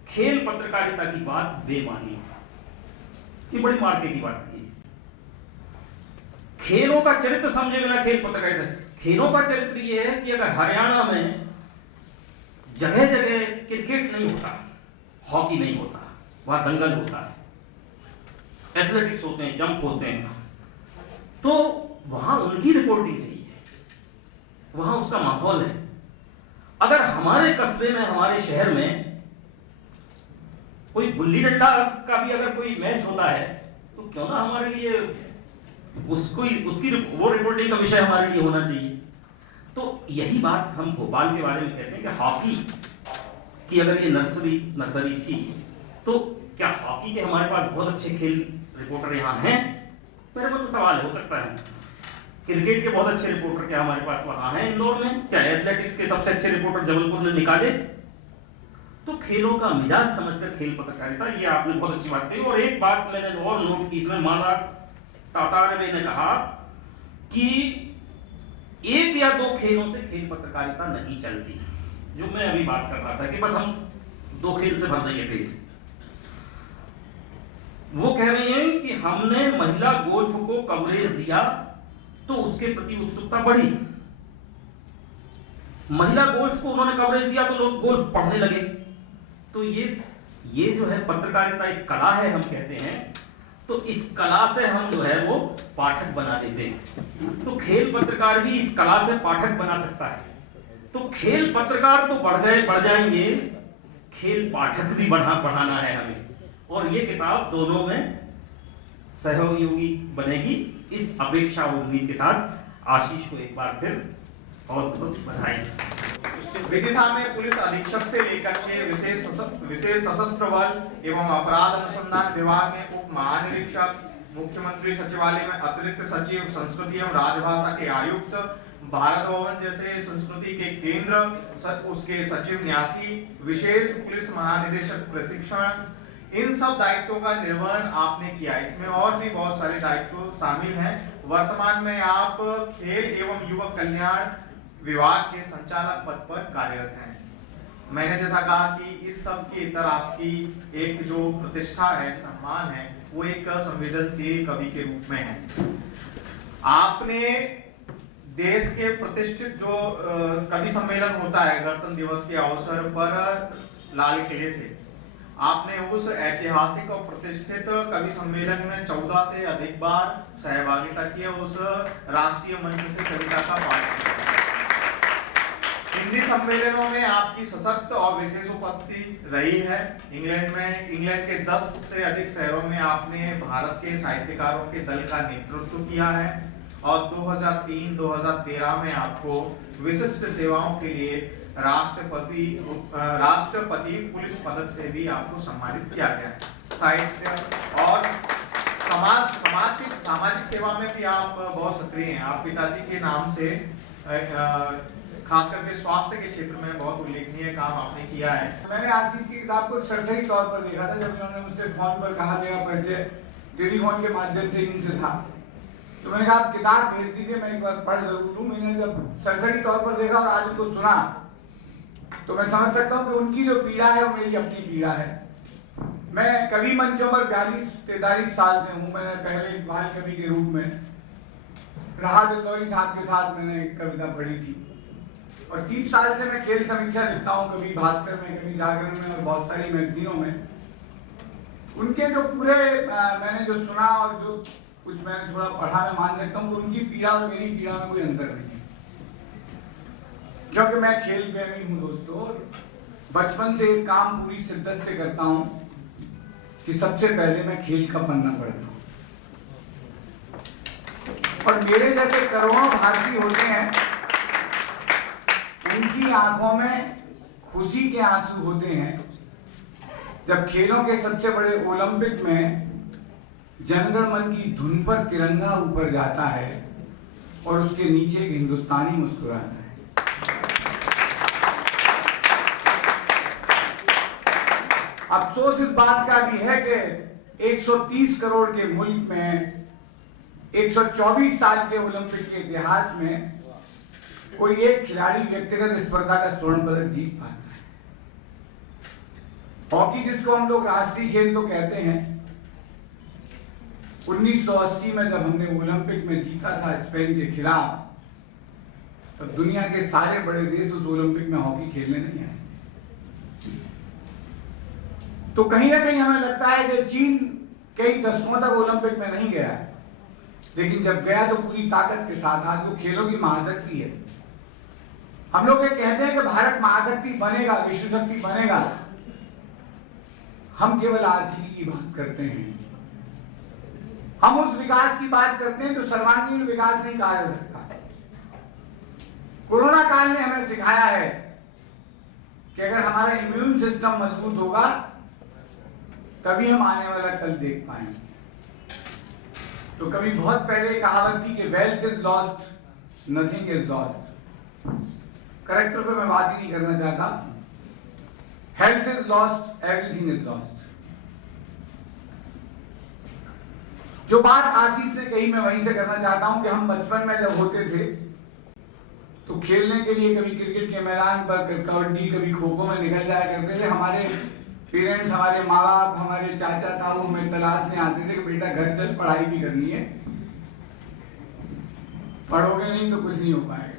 खेल पत्रकारिता की बात बेमानी है। ये बड़ी मार्के की बात थी। खेलों का चरित्र समझे बिना खेल पत्रकारिता, खेलों का चरित्र ये है कि अगर हरियाणा में जगह जगह क्रिकेट नहीं होता, हॉकी नहीं होता, वहां दंगल होता है, एथलेटिक्स होते हैं, जंप होते हैं, तो वहां उनकी रिपोर्टिंग चाहिए, वहां उसका माहौल है। अगर हमारे कस्बे में, हमारे शहर में कोई गुल्ली डंडा का भी अगर कोई मैच होता है तो क्यों ना हमारे लिए उसकी वो रिपोर्टिंग का विषय हमारे लिए होना चाहिए। तो यही बात हम भोपाल के बारे में कहते हैं कि हॉकी की अगर ये नर्सरी थी, तो क्या हॉकी के हमारे पास बहुत अच्छे खेल रिपोर्टर यहाँ हैं? मेरे मन में सवाल है, हो सकता है। क्रिकेट के बहुत अच्छे रिपोर्टर क्या हमारे पास वहां हैं इंदौर में? क्या एथलेटिक्स के सबसे अच्छे रिपोर्टर जबलपुर ने निकाले? तो खेलों का मिजाज समझकर खेल पत्रकारिता, ये आपने बहुत अच्छी बात कही। और एक बात मैंने और नोट की इसमें, माला तातारवे ने कहा कि एक या दो खेलों से खेल पत्रकारिता नहीं चलती, जो मैं अभी बात कर रहा था कि बस हम 2 खेल से भर देंगे पेज। वो कह रही हैं कि हमने महिला गोल्फ को कवरेज दिया तो उसके प्रति उत्सुकता बढ़ी। महिला गोल्फ को उन्होंने कवरेज दिया तो लोग गोल्फ पढ़ने लगे। तो ये जो है पत्रकारिता एक कला है, हम कहते हैं, तो इस कला से हम जो है वो पाठक बना देते हैं। तो खेल पत्रकार भी इस कला से पाठक बना सकता है। तो खेल पत्रकार तो बढ़ जाएंगे, खेल पाठक भी बढ़ाना है हमें, और ये किताब दोनों में सहयोगी बनेगी। इस अपेक्षा और उम्मीद के साथ आशीष को एक बार फिर बहुत बहुत बधाई। विदिशा में पुलिस अधीक्षक से लेकर के विशेष सशस्त्र बल एवं अपराध अनुसंधान विभाग में उप महानिरीक्षक, मुख्यमंत्री सचिवालय में अतिरिक्त सचिव, संस्कृति एवं राजभाषा के आयुक्त, भारत भवन जैसे संस्कृति के केंद्र उसके सचिव न्यासी, विशेष पुलिस महानिदेशक प्रशिक्षण, इन सब दायित्वों का निर्वहन आपने किया। इसमें और भी बहुत सारे दायित्व शामिल हैं। वर्तमान में आप खेल एवं युवक कल्याण विभाग के संचालक पद पर कार्यरत हैं। मैंने जैसा कहा कि इस सब के इतर आपकी एक जो प्रतिष्ठा है, सम्मान है, वो एक संवेदनशील कवि के रूप में है। आपने देश के प्रतिष्ठित जो कवि सम्मेलन होता है गणतंत्र दिवस के अवसर पर लाल किले से, आपने उस ऐतिहासिक और प्रतिष्ठित कवि सम्मेलन में 14 से अधिक बार सहभागिता की। उस राष्ट्रीय मंच से कविता का पाठ किया। हिंदी सम्मेलनों में आपकी सशक्त और विशेष उपस्थिति रही है। इंग्लैंड के 10 से अधिक शहरों में आपने भारत के साहित्यकारों के दल का नेतृत्व किया है और 2003-2013 में आपको विशिष्ट सेवाओं के लिए राष्ट्रपति पुलिस पदक से भी आपको सम्मानित किया गया है। साहित्य और सामाजिक सेवा में भी आप बहुत सक्रिय हैं। आप पिताजी के नाम से खास करके स्वास्थ्य के क्षेत्र में बहुत उल्लेखनीय काम आपने किया है। मैंने आशीष की किताब को सरसरी तौर पर देखा था जब इन्होंने मुझसे फोन पर कहा गया परिचय टेलीफोन के माध्यम से इनसे था, तो मैंने कहा आप किताब भेज दीजिए, मैं एक बार पढ़ जरूर लूं। मैंने जब सरसरी तौर पर देखा और आज उनको सुना तो मैं समझ सकता हूँ कि उनकी जो पीड़ा है वो मेरी अपनी पीड़ा है। मैं कवि मंचों पर 42-43 साल से हूँ। मैंने पहले बाल कवि के रूप में राहत चौधरी साहब के साथ मैंने कविता पढ़ी थी और 30 साल से मैं खेल समीक्षा लिखता हूँ, कभी भास्कर में, कभी जागरण में और बहुत सारी मैगजीनों में। उनके जो पूरे मैंने जो सुना और जो कुछ मैंने थोड़ा पढ़ा, मैं मान सकता हूँ कि उनकी पीड़ा और मेरी पीड़ा में कोई अंतर नहीं है, क्योंकि मैं खेल प्रेमी हूँ दोस्तों। बचपन से एक काम पूरी शिद्दत से करता हूँ कि सबसे पहले मैं खेल का पन्ना पढ़ता हूँ और मेरे जैसे करोड़ों भारतीय होते हैं, उनकी आंखों में खुशी के आंसू होते हैं जब खेलों के सबसे बड़े ओलंपिक में जनगण मन की धुन पर तिरंगा ऊपर जाता है और उसके नीचे एक हिंदुस्तानी मुस्कुराता है। अफसोस इस बात का भी है कि 130 करोड़ के मुल्क में 124 साल के ओलंपिक के इतिहास में कोई एक खिलाड़ी व्यक्तिगत स्पर्धा का स्वर्ण पदक जीत पाता है। हॉकी जिसको हम लोग राष्ट्रीय खेल तो कहते हैं, 1980 में जब हमने ओलंपिक में जीता था स्पेन के खिलाफ, तब दुनिया के सारे बड़े देश उस ओलंपिक में हॉकी खेलने नहीं आए। तो कहीं ना कहीं हमें लगता है कि चीन कई दशकों तक ओलंपिक में नहीं गया, लेकिन जब गया तो पूरी ताकत के साथ। आज वो खेलों की महाशक्ति है। हम लोग ये कहते हैं कि भारत महाशक्ति बनेगा, विश्व शक्ति बनेगा। हम केवल आर्थिक की बात करते हैं, हम उस विकास की बात करते हैं जो सर्वांगीण विकास नहीं कहा जा सकता। कोरोना काल ने हमें सिखाया है कि अगर हमारा इम्यून सिस्टम मजबूत होगा तभी हम आने वाला कल देख पाएंगे। तो कभी बहुत पहले कहावत थी कि wealth is lost, nothing is lost. Character पे मैं बात ही नहीं करना चाहता। Health is lost, everything is lost. जो बात आशीष ने कही मैं वहीं से करना चाहता हूं कि हम बचपन में जब होते थे तो खेलने के लिए कभी क्रिकेट के मैदान पर, कबड्डी, कभी खो खो में निकल जाया करते थे। हमारे पेरेंट्स, हमारे माँ बाप, हमारे चाचा ताऊ हमें तलाशने आते थे कि बेटा घर चल, पढ़ाई भी करनी है, पढ़ोगे नहीं तो कुछ नहीं हो पाएगा।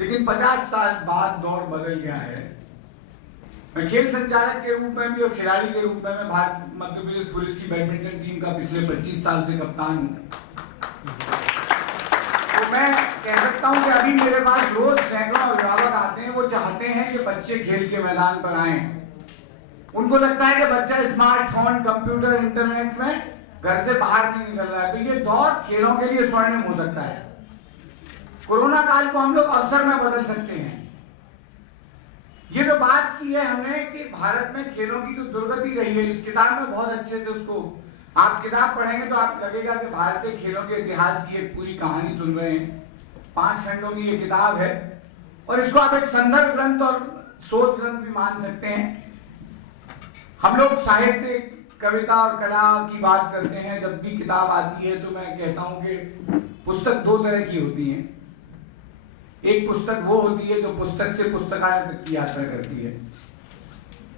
लेकिन 50 साल बाद दौर बदल गया है। मैं खेल संचालक के रूप में भी और खिलाड़ी के रूप में मैं भारत मध्य प्रदेश पुलिस की बैडमिंटन टीम का पिछले 25 साल से कप्तान हूं। तो मैं कह सकता हूं कि अभी मेरे पास रोज सैकड़ों अभिभावक आते हैं। वो चाहते हैं कि बच्चे खेल के मैदान पर आए। उनको लगता है कि बच्चा स्मार्टफोन, कंप्यूटर, इंटरनेट में घर से बाहर नहीं निकल रहा है। तो ये दौर खेलों के लिए स्वर्णिम हो सकता है। कोरोना काल को हम लोग अवसर में बदल सकते हैं। ये जो बात की है हमने कि भारत में खेलों की जो दुर्गति रही है, इस किताब में बहुत अच्छे से उसको, आप किताब पढ़ेंगे तो आपको लगेगा कि भारतीय खेलों के इतिहास की एक पूरी कहानी सुन रहे हैं। 5 खंडों की ये किताब है और इसको आप एक संदर्भ ग्रंथ और शोध ग्रंथ भी मान सकते हैं। हम लोग साहित्य, कविता और कला की बात करते हैं। जब भी किताब आती है तो मैं कहता हूं कि पुस्तक 2 तरह की होती है। एक पुस्तक वो होती है जो पुस्तक से पुस्तकालय तक की यात्रा करती है,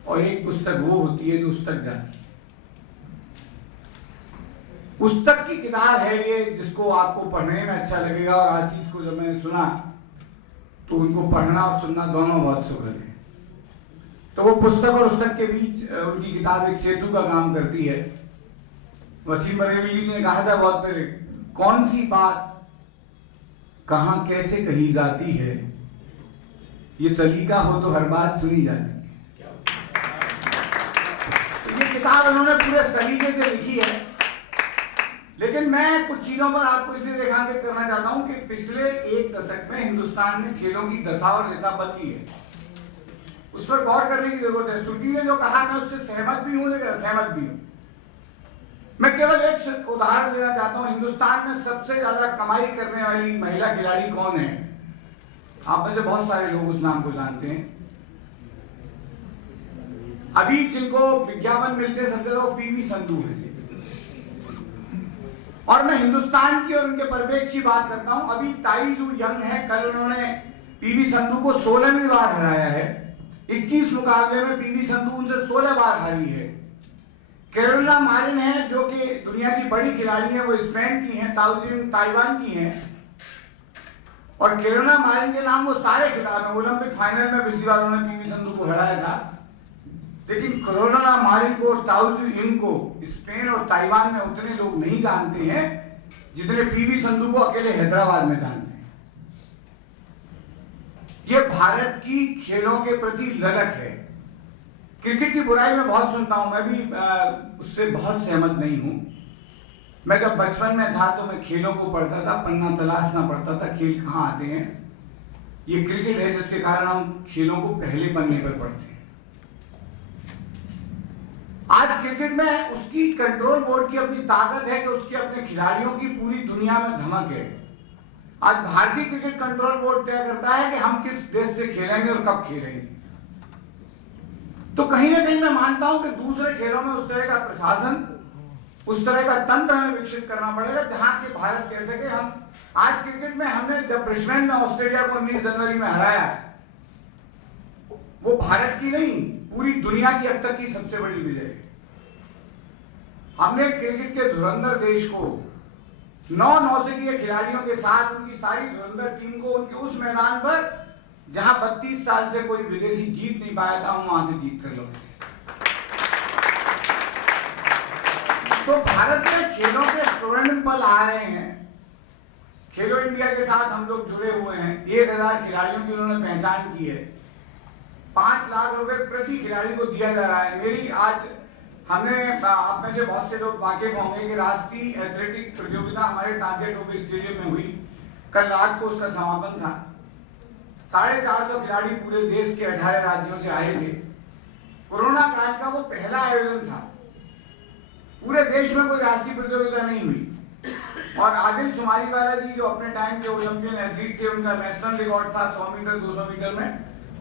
और एक पुस्तक वो होती है जो उस तक जाती है। पुस्तक की किताब है ये, जिसको आपको पढ़ने में अच्छा लगेगा। और आशीष को जब मैंने सुना तो उनको पढ़ना और सुनना दोनों बहुत सुखद है। तो वो पुस्तक और पुस्तक के बीच उनकी किताब एक सेतु का काम करती है। वसीम बरेलवी जी ने कहा था बहुत पहले, कौन सी बात कहां कैसे कही जाती है, ये सलीका हो तो हर बात सुनी जाती है। तो ये किताब उन्होंने पूरे सलीके से लिखी है। लेकिन मैं कुछ चीजों पर आपको इसलिए रेखांकित करना चाहता हूं कि पिछले 1 दशक में हिंदुस्तान में खेलों की दशा और दिशा बदली है। उस पर गौर करने की जरूरत है। श्रुति ने जो कहा मैं उससे सहमत भी हूं लेकिन असहमत भी हूं। मैं केवल एक उदाहरण देना चाहता हूं। हिंदुस्तान में सबसे ज्यादा कमाई करने वाली महिला खिलाड़ी कौन है? आप में से बहुत सारे लोग उस नाम को जानते हैं। अभी जिनको विज्ञापन मिलते हैं सबसे ज्यादा वो पीवी संधू है। और मैं हिंदुस्तान की और उनके परिवेश की बात करता हूं। अभी ताई जू यंग है, कल उन्होंने पीवी संधू को 16वीं बार हराया है। 21 मुकाबले में पीवी संधू उनसे 16 बार हारी है। कैरोलिना मारिन है जो कि दुनिया की बड़ी खिलाड़ी है, वो स्पेन की हैं, ताओ जिंग ताइवान की हैं। और कैरोलिना मारिन के नाम वो सारे खिताब हैं। ओलंपिक फाइनल में पिछली बार उन्होंने पीवी संधू को हराया था। लेकिन कैरोलिना मारिन को और ताओ जिंग को स्पेन और ताइवान में उतने लोग नहीं जानते हैं जितने पीवी संधू को अकेले हैदराबाद में जानते हैं। ये भारत की खेलों के प्रति ललक है। क्रिकेट की बुराई मैं बहुत सुनता हूं, मैं भी उससे बहुत सहमत नहीं हूं। मैं जब बचपन में था तो मैं खेलों को पढ़ता था, पन्ना तलाशना पड़ता था, खेल कहां आते हैं। ये क्रिकेट है जिसके कारण हम खेलों को पहले पन्ने पर पढ़ते हैं। आज क्रिकेट में उसकी कंट्रोल बोर्ड की अपनी ताकत है कि उसके अपने खिलाड़ियों की पूरी दुनिया में धमक है। आज भारतीय क्रिकेट कंट्रोल बोर्ड तय करता है कि हम किस देश से खेलेंगे और कब खेलेंगे। तो कहीं ना कहीं मैं मानता हूं कि दूसरे खेलों में उस तरह का प्रशासन, उस तरह का तंत्र हमें विकसित करना पड़ेगा जहां से भारत कह सके हम आज क्रिकेट में हमने जब ब्रिस्बेन में ऑस्ट्रेलिया को 19 जनवरी में हराया, वो भारत की नहीं पूरी दुनिया की अब तक की सबसे बड़ी विजय है। हमने क्रिकेट के धुरंधर देश को 9 नौसिखिए खिलाड़ियों के साथ उनकी सारी धुरंधर टीम को उनके उस मैदान पर जहां 32 साल से कोई विदेशी जीत नहीं पाया था, वहां से जीत कर लौटे। तो भारत में खेलों के स्वर्णिम पल आ रहे हैं। खेलो इंडिया के साथ हम लोग जुड़े हुए हैं। 1000 खिलाड़ियों की उन्होंने पहचान की है। 5 लाख रुपए प्रति खिलाड़ी को दिया जा रहा है। मेरी आज हमने आप में से बहुत से लोग वाकिफ होंगे कि राष्ट्रीय एथलेटिक प्रतियोगिता हमारे टांगे टोपी स्टेडियम में हुई। कल रात को उसका समापन था। 450 खिलाड़ी पूरे देश के 18 राज्यों से आए थे। कोरोना काल का वो पहला आयोजन था। पूरे देश में कोई राष्ट्रीय प्रतियोगिता नहीं हुई। और आदिल सुमारीवाला जी जो अपने टाइम के ओलंपियन एथलीट थे, उनका नेशनल रिकॉर्ड था 100 मीटर 200 मीटर में।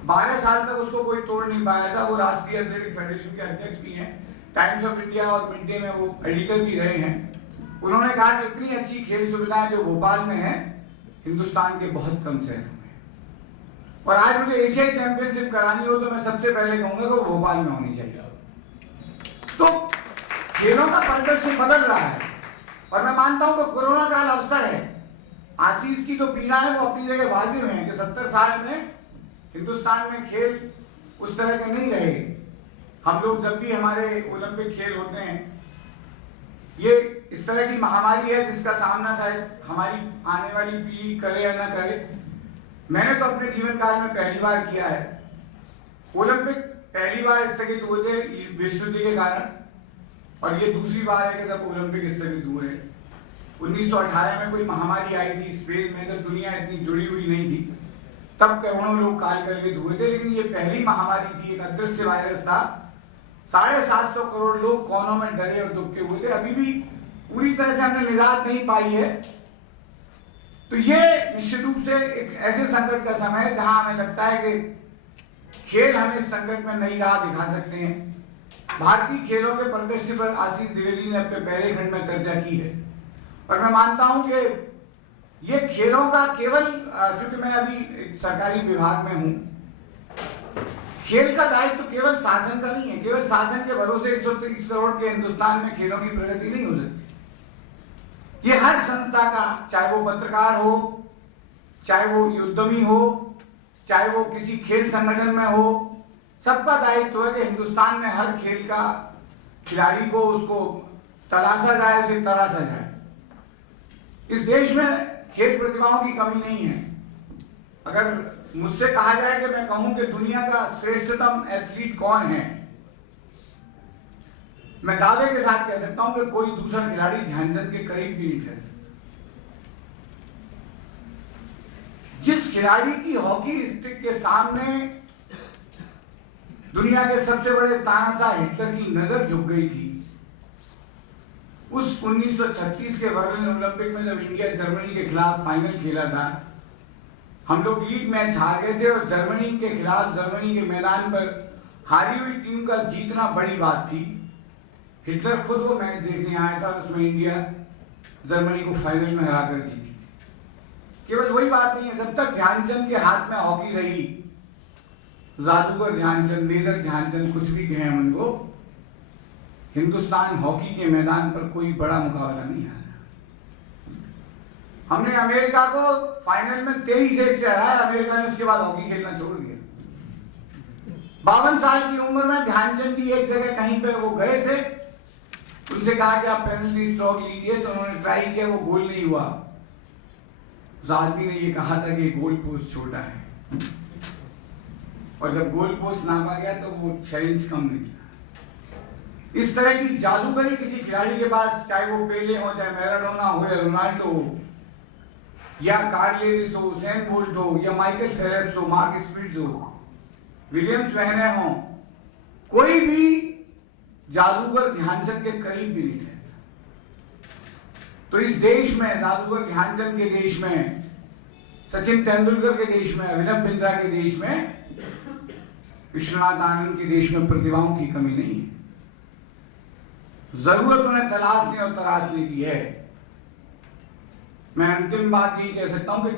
12 साल तक उसको कोई तोड़ नहीं पाया था। वो राष्ट्रीय एथलेटिक फेडरेशन के अध्यक्ष भी हैं। टाइम्स ऑफ इंडिया और मिड डे में वो एडिटर भी रहे हैं। उन्होंने कहा कि इतनी अच्छी खेल सुविधाएं जो भोपाल में है, हिंदुस्तान के बहुत कम शहरों में। और आज मुझे एशियाई चैंपियनशिप करानी हो तो मैं सबसे पहले कहूंगा कि वो भोपाल में होनी चाहिए। तो खेलों का परिदृश्य बदल रहा है और मैं मानता हूं कि कोरोना काल अवसर है। आशीष की जो पीड़ा है वो अपनी जगह वाजिब है कि 70 साल में हिंदुस्तान में खेल उस तरह के नहीं रहे। हम लोग जब भी हमारे ओलंपिक खेल होते हैं, ये इस तरह की महामारी है जिसका सामना शायद हमारी आने वाली पीढ़ी करे या ना करे। मैंने तो अपने जीवन काल में पहली बार किया है। ओलंपिक पहली बार स्थगित हुए थे विश्व युद्ध के कारण, और ये दूसरी बार है कि जब ओलंपिक स्थगित हुए। 1918 में कोई महामारी आई थी स्पेन में, जब दुनिया इतनी जुड़ी हुई नहीं थी, तब करोड़ों लोग काल कलवित हुए थे। लेकिन ये पहली महामारी थी, एक अदृश्य वायरस था। 750 करोड़ लोग कोनों में डरे और दुबके हुए थे। अभी भी पूरी तरह से हमने निजात नहीं पाई है। तो ये निश्चित रूप से एक ऐसे संकट का समय है जहां हमें लगता है कि खेल हमें इस संकट में नई राह दिखा सकते हैं। भारतीय खेलों के परिदृश्य पर आशीष द्विवेदी ने अपने पहले खंड में चर्चा की है और मैं मानता हूं कि ये खेलों का केवल, चूंकि मैं अभी एक सरकारी विभाग में हूं, खेल का दायित्व तो केवल शासन का नहीं है। केवल शासन के भरोसे 130 करोड़ के हिंदुस्तान में खेलों की प्रगति नहीं हो सकती। ये हर संस्था का, चाहे वो पत्रकार हो, चाहे वो उद्यमी हो, चाहे वो किसी खेल संगठन में हो, सबका दायित्व है कि हिंदुस्तान में हर खेल का खिलाड़ी को उसको तलाशा जाए, उसे तराशा जाए। इस देश में खेल प्रतिभाओं की कमी नहीं है। अगर मुझसे कहा जाए कि मैं कहूं कि दुनिया का श्रेष्ठतम एथलीट कौन है, मैं दावे के साथ कह सकता हूं कि कोई दूसरा खिलाड़ी ध्यानचंद के करीब भी नहीं ठहर। जिस खिलाड़ी की हॉकी स्टिक के सामने दुनिया के सबसे बड़े तानाशाह हिटलर की नजर झुक गई थी, उस 1936 के बर्लिन ओलंपिक में जब इंडिया जर्मनी के खिलाफ फाइनल खेला था, हम लोग लीग मैच हार गए थे और जर्मनी के खिलाफ जर्मनी के मैदान पर हारी हुई टीम का जीतना बड़ी बात थी। हिटलर खुद वो मैच देखने आया था और उसमें इंडिया जर्मनी को फाइनल में हराकर जीती। केवल वही बात नहीं है, जब तक ध्यानचंद के हाथ में हॉकी रही, जादूगर ध्यानचंद, मेजर ध्यानचंद, कुछ भी कहें उनको, हिंदुस्तान हॉकी के मैदान पर कोई बड़ा मुकाबला नहीं हारा। हमने अमेरिका को फाइनल में 23-1 से हराया। अमेरिका ने उसके बाद हॉकी खेलना छोड़ दिया। 52 साल की उम्र में ध्यानचंद की एक जगह कहीं पे वो गए थे, उनसे कहा कि आप पेनल्टी स्ट्रोक लीजिए, तो उन्होंने ट्राई किया, वो गोल नहीं हुआ। उस आदमी ने ये कहा था कि गोल पोस्ट छोटा है, और जब गोल पोस्ट नापा गया तो वो 6 इंच कम निकला। इस तरह की जादूगरी किसी खिलाड़ी के पास, चाहे वो पेले हो, चाहे मैराडोना हो, या रोनाल्डो हो, या कार्ल लेविस हो, उसेन बोल्ट हो, या माइकल फेल्प्स हो, मार्क स्पिट्ज हो, विलियम्स वहने हो, कोई भी जादूगर ध्यानचंद के करीब भी नहीं रहता। तो इस देश में, जादूगर ध्यानचंद के देश में, सचिन तेंदुलकर के देश में, अभिनव बिंद्रा के देश में, विश्वनाथ आनंद के देश में प्रतिभाओं की कमी नहीं है। जरूरत उन्हें तलाशने और तराशने की है। मैं अंतिम बात यही कह सकता हूं कि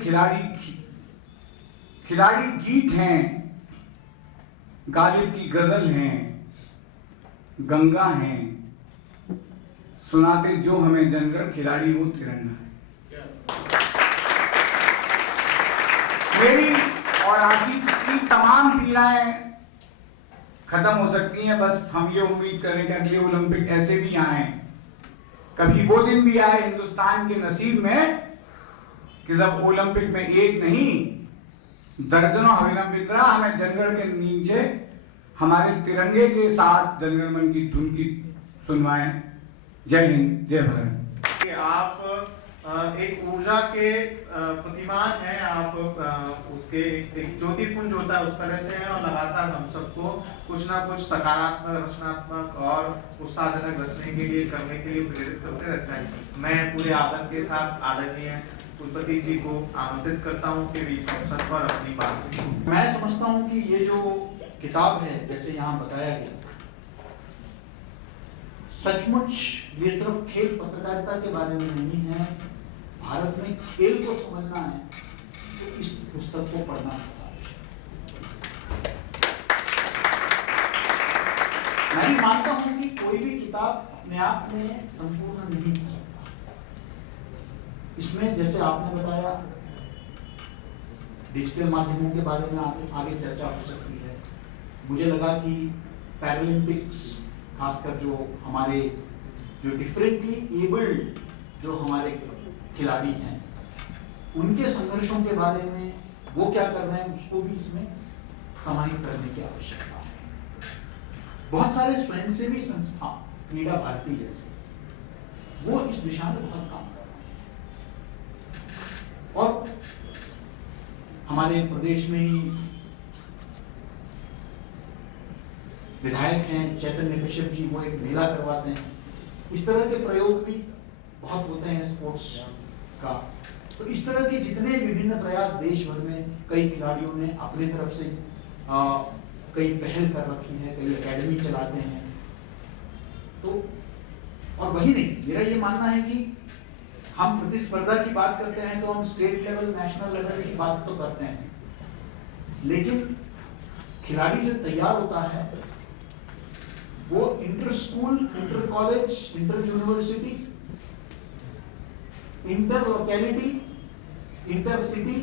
खिलाड़ी गीत हैं, गालिब की गजल हैं, गंगा हैं, सुनाते जो हमें जनगण, खिलाड़ी वो तिरंगा है। मेरी और आशीष की तमाम पीड़ाएं खत्म हो सकती हैं, बस हम ये उम्मीद करें कि अगले ओलंपिक ऐसे भी आए, कभी वो दिन भी आए हिंदुस्तान के नसीब में कि जब ओलंपिक में एक नहीं दर्जनों अभिनव हमें जनगण के नीचे हमारे तिरंगे के साथ जनगण मन की धुन की सुनवाएं। जय हिंद, जय भारत। कि आप एक ऊर्जा के प्रतिमान हैं, आप उसके एक ज्योतिपुंज होता है उस तरह से हैं, और लगातार हम सबको कुछ ना कुछ सकारात्मक, रचनात्मक और उत्साहजनक रचने के लिए, करने के लिए प्रेरित करते रहता है। मैं पूरे आदर के साथ आदरणीय कुलपति जी को आमंत्रित करता हूं कि वे इस अवसर पर अपनी बात करें। मैं समझता हूं कि ये जो किताब है, जैसे यहाँ बताया गया, सचमुच ये सिर्फ खेल पत्रकारिता के बारे में नहीं है। भारत में खेल को समझना है तो इस पुस्तक को पढ़ना होगा। मैं भी मानता हूं कि कोई भी किताब अपने आप में संपूर्ण नहीं हो सकता। इसमें जैसे आपने बताया, डिजिटल माध्यमों के बारे में आगे चर्चा हो सकती है। मुझे लगा कि पैरालंपिक्स, खासकर जो हमारे जो डिफरेंटली एबल्ड जो हमारे खिलाड़ी हैं, उनके संघर्षों के बारे में वो क्या कर रहे हैं, उसको भी इसमें समाहित करने की आवश्यकता है। बहुत सारे स्वयंसेवी संस्था, क्रीडा भारती जैसे, वो इस दिशा में बहुत काम कर रहे हैं। और हमारे प्रदेश में ही विधायक हैं चैतन्य कश्यप जी, वो एक मेला करवाते हैं। इस तरह के प्रयोग भी बहुत होते हैं स्पोर्ट्स का। तो इस तरह के जितने विभिन्न प्रयास देश भर में कई खिलाड़ियों ने अपनी तरफ से कई पहल कर रखी है, कई एकेडमी चलाते हैं। तो और वही नहीं, मेरा ये मानना है कि हम प्रतिस्पर्धा की बात करते हैं तो हम स्टेट लेवल, नेशनल लेवल की बात तो करते हैं, लेकिन खिलाड़ी जो तैयार होता है वो inter school, inter college, inter university, inter locality, inter city,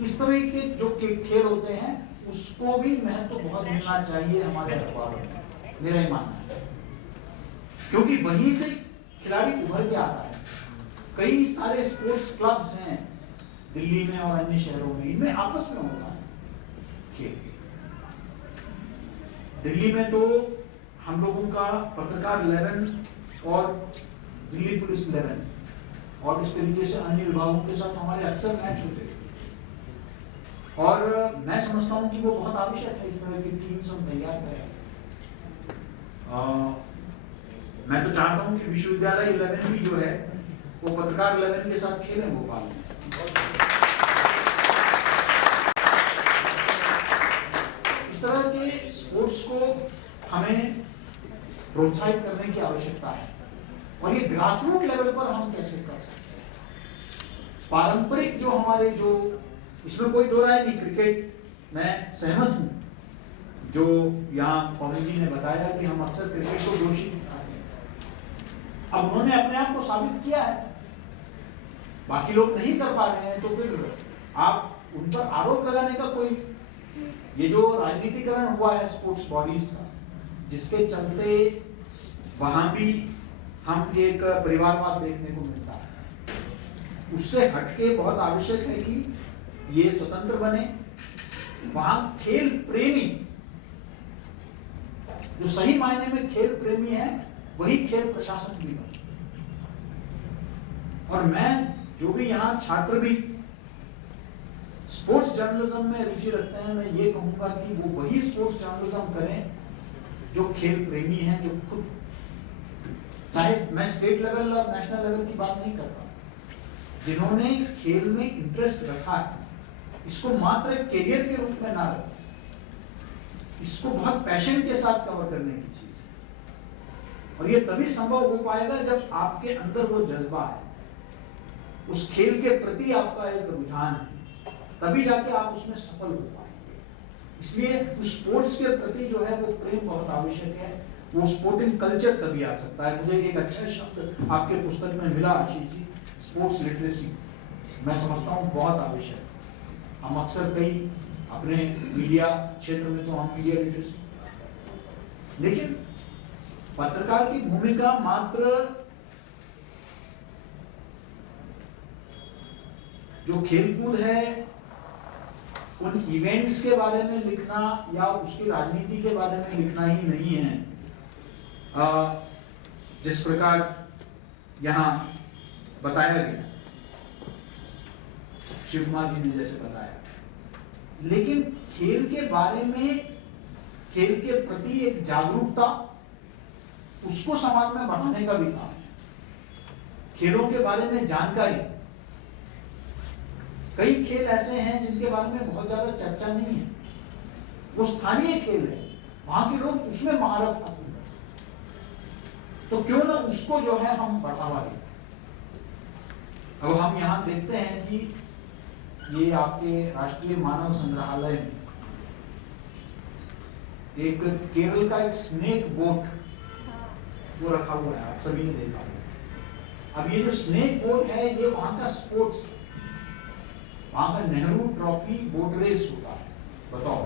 इस तरह के जो खेल होते हैं उसको भी महत्व बहुत मिलना चाहिए हमारे अखबारों में, मेरा ही मानना है। क्योंकि वहीं से खिलाड़ी उभर के आता है। कई सारे स्पोर्ट्स क्लब्स हैं दिल्ली में और अन्य शहरों में, इनमें आपस में होता है खेल। दिल्ली में तो हम लोगों का पत्रकार 11 और दिल्ली पुलिस 11 और इस तरीके से अन्य विभागों के साथ हमारे अक्सर मैच होते हैं। और मैं समझता हूं कि वो बहुत आवश्यक है, इस तरह की टीम सब तैयार करें। मैं तो चाहता हूं कि विश्वविद्यालय 11 भी जो है वो पत्रकार 11 के साथ खेलें भोपाल में। इस तरह के स्पोर्ट्स को हमें प्रोत्साहित करने की आवश्यकता है। और ये ग्रासरूट लेवल पर हम कैसे कर सकते हैं। पारंपरिक जो हमारे जो, इसमें कोई दो राय नहीं, क्रिकेट मैं सहमत हूं जो यहाँ पवन जी ने बताया कि हम अक्सर क्रिकेट को दोषी दिखाते हैं। अब उन्होंने अपने आप को साबित किया है, बाकी लोग नहीं कर पा रहे हैं, तो फिर आप उन पर आरोप लगाने का कोई, ये जो राजनीतिकरण हुआ है स्पोर्ट्स बॉडीज का, जिसके चलते वहां भी हम एक परिवारवाद देखने को मिलता है, उससे हटके बहुत आवश्यक है कि ये स्वतंत्र बने। वहां खेल प्रेमी, जो सही मायने में खेल प्रेमी है, वही खेल प्रशासक भी बने। और मैं जो भी यहाँ छात्र भी स्पोर्ट्स जर्नलिज्म में रुचि रखते हैं, मैं ये कहूंगा कि वो वही स्पोर्ट्स जर्नलिज्म करें जो खेल प्रेमी हैं, जो खुद, चाहे मैं स्टेट लेवल और नेशनल लेवल की बात नहीं करता, जिन्होंने खेल में इंटरेस्ट रखा है, इसको मात्र एक कैरियर के रूप में ना रखें, इसको बहुत पैशन के साथ कवर करने की चीज है। और ये तभी संभव हो पाएगा जब आपके अंदर वो जज्बा है। उस खेल के प्रति आपका एक रुझान है, तभी जाके आप उसमें सफल हो पाएंगे। इसलिए उस स्पोर्ट्स के प्रति जो है वो प्रेम बहुत आवश्यक है। वो स्पोर्टिंग कल्चर तभी आ सकता है। मुझे एक अच्छा शब्द आपके पुस्तक में मिला आशीष जी, स्पोर्ट्स लिटरेसी, मैं समझता हूँ बहुत आवश्यक है। हम अक्सर कई अपने मीडिया क्षेत्र में तो हम मीडिया लिटरेसी, लेकिन पत्रकार की भूमिका मात्र जो खेलकूद है उन इवेंट्स के बारे में लिखना या उसकी राजनीति के बारे में लिखना ही नहीं है। जिस प्रकार यहाँ बताया गया, शिव कुमार जी ने जैसे बताया, लेकिन खेल के बारे में, खेल के प्रति एक जागरूकता, उसको समाज में बढ़ाने का भी काम है। खेलों के बारे में जानकारी, कई खेल ऐसे हैं जिनके बारे में बहुत ज्यादा चर्चा नहीं है, वो स्थानीय खेल है, वहां के लोग उसमें महारत हासिल करते हैं, तो क्यों ना उसको जो है हम बढ़ावा दें। अब हम यहाँ देखते हैं कि ये आपके राष्ट्रीय मानव संग्रहालय में एक केरल का एक स्नेक बोट वो रखा हुआ है, आप सभी ने देखा होगा। अब ये जो स्नेक बोट है ये वहां का स्पोर्ट्स, वहां का नेहरू ट्रॉफी बोट रेस होता है, बताओ,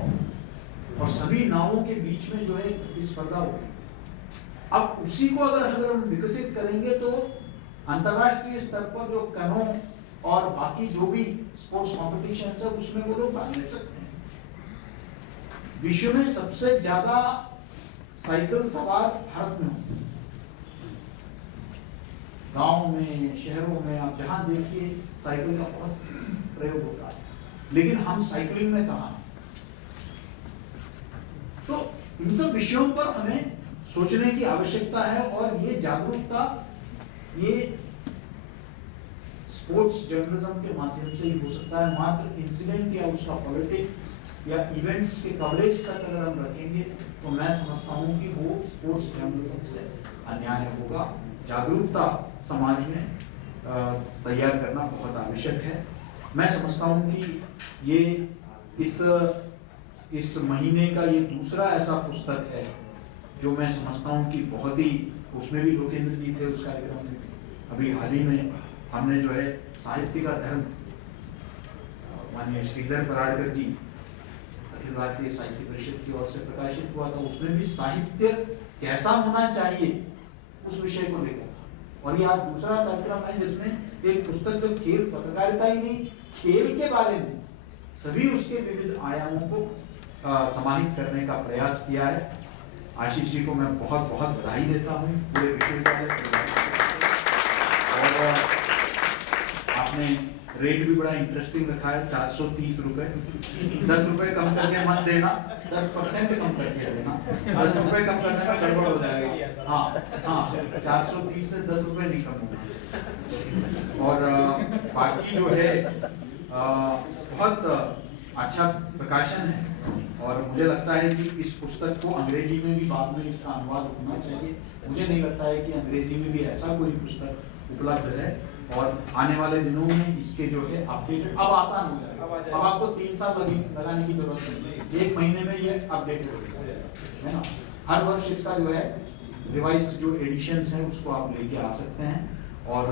और सभी नावों के बीच में जो है प्रतिस्पर्धा होती है। अब उसी को अगर हम विकसित करेंगे तो अंतरराष्ट्रीय स्तर पर जो कैनो और बाकी जो भी स्पोर्ट्स कॉम्पिटिशन है उसमें वो लोग भाग ले सकते हैं। विश्व में सबसे ज्यादा साइकिल सवार भारत में होते हैं, गांव में, शहरों में, आप जहां देखिए साइकिल का बहुत प्रयोग होता है, लेकिन हम साइकिलिंग में कहां हैं? तो इन सब विषयों पर हमें सोचने की आवश्यकता है, और ये जागरूकता ये स्पोर्ट्स जर्नलिज्म के माध्यम से ही हो सकता है। मात्र इंसिडेंट या उसका पॉलिटिक्स या इवेंट्स के कवरेज तक अगर हम रखेंगे तो मैं समझता हूं कि वो स्पोर्ट्स जर्नलिज्म से अन्याय होगा। जागरूकता समाज में तैयार करना बहुत आवश्यक है। मैं समझता हूं कि ये इस महीने का ये दूसरा ऐसा पुस्तक है जो मैं समझता हूं कि बहुत ही, उसमें भी लोकेंद्र जी थे उस कार्यक्रम में, अभी हाल ही में हमने जो है साहित्य का धर्म, माननीय श्रीधर पराड़कर जी अखिल भारतीय साहित्य परिषद की ओर से प्रकाशित हुआ था, उसमें भी साहित्य कैसा होना चाहिए उस विषय को लेकर था। और ये आज दूसरा कार्यक्रम है जिसमें एक पुस्तक जो खेल पत्रकारिता ही नहीं, खेल के बारे में सभी उसके विविध आयामों को समाहित करने का प्रयास किया है। आशीष जी को मैं बहुत बहुत बधाई देता हूँ, पूरे विश्वविद्यालय। और आपने रेट भी बड़ा इंटरेस्टिंग रखा है, 430 रुपए। 10 रुपए कम करके मत देना, 10% कम करके देना, 10 रुपए कम करने में गड़बड़ हो जाएगा। हाँ, 430 से 10 रुपए नहीं कम होगा। और बाकी जो है बहुत अच्छा प्रकाशन है, और मुझे लगता है कि इस पुस्तक को अंग्रेजी में भी बाद में इसका अनुवाद होना चाहिए। मुझे नहीं लगता है कि अंग्रेजी में भी ऐसा कोई पुस्तक उपलब्ध है, और आने वाले दिनों में इसके जो है अपडेटेड अब आसान हो जाएगा। अब आपको 3 साल लगाने की जरूरत नहीं, 1 महीने में ये अपडेटेड हो जाएगा, है ना। हर वर्ष इसका जो है रिवाइज्ड जो एडिशंस हैं उसको आप लेके आ सकते हैं। और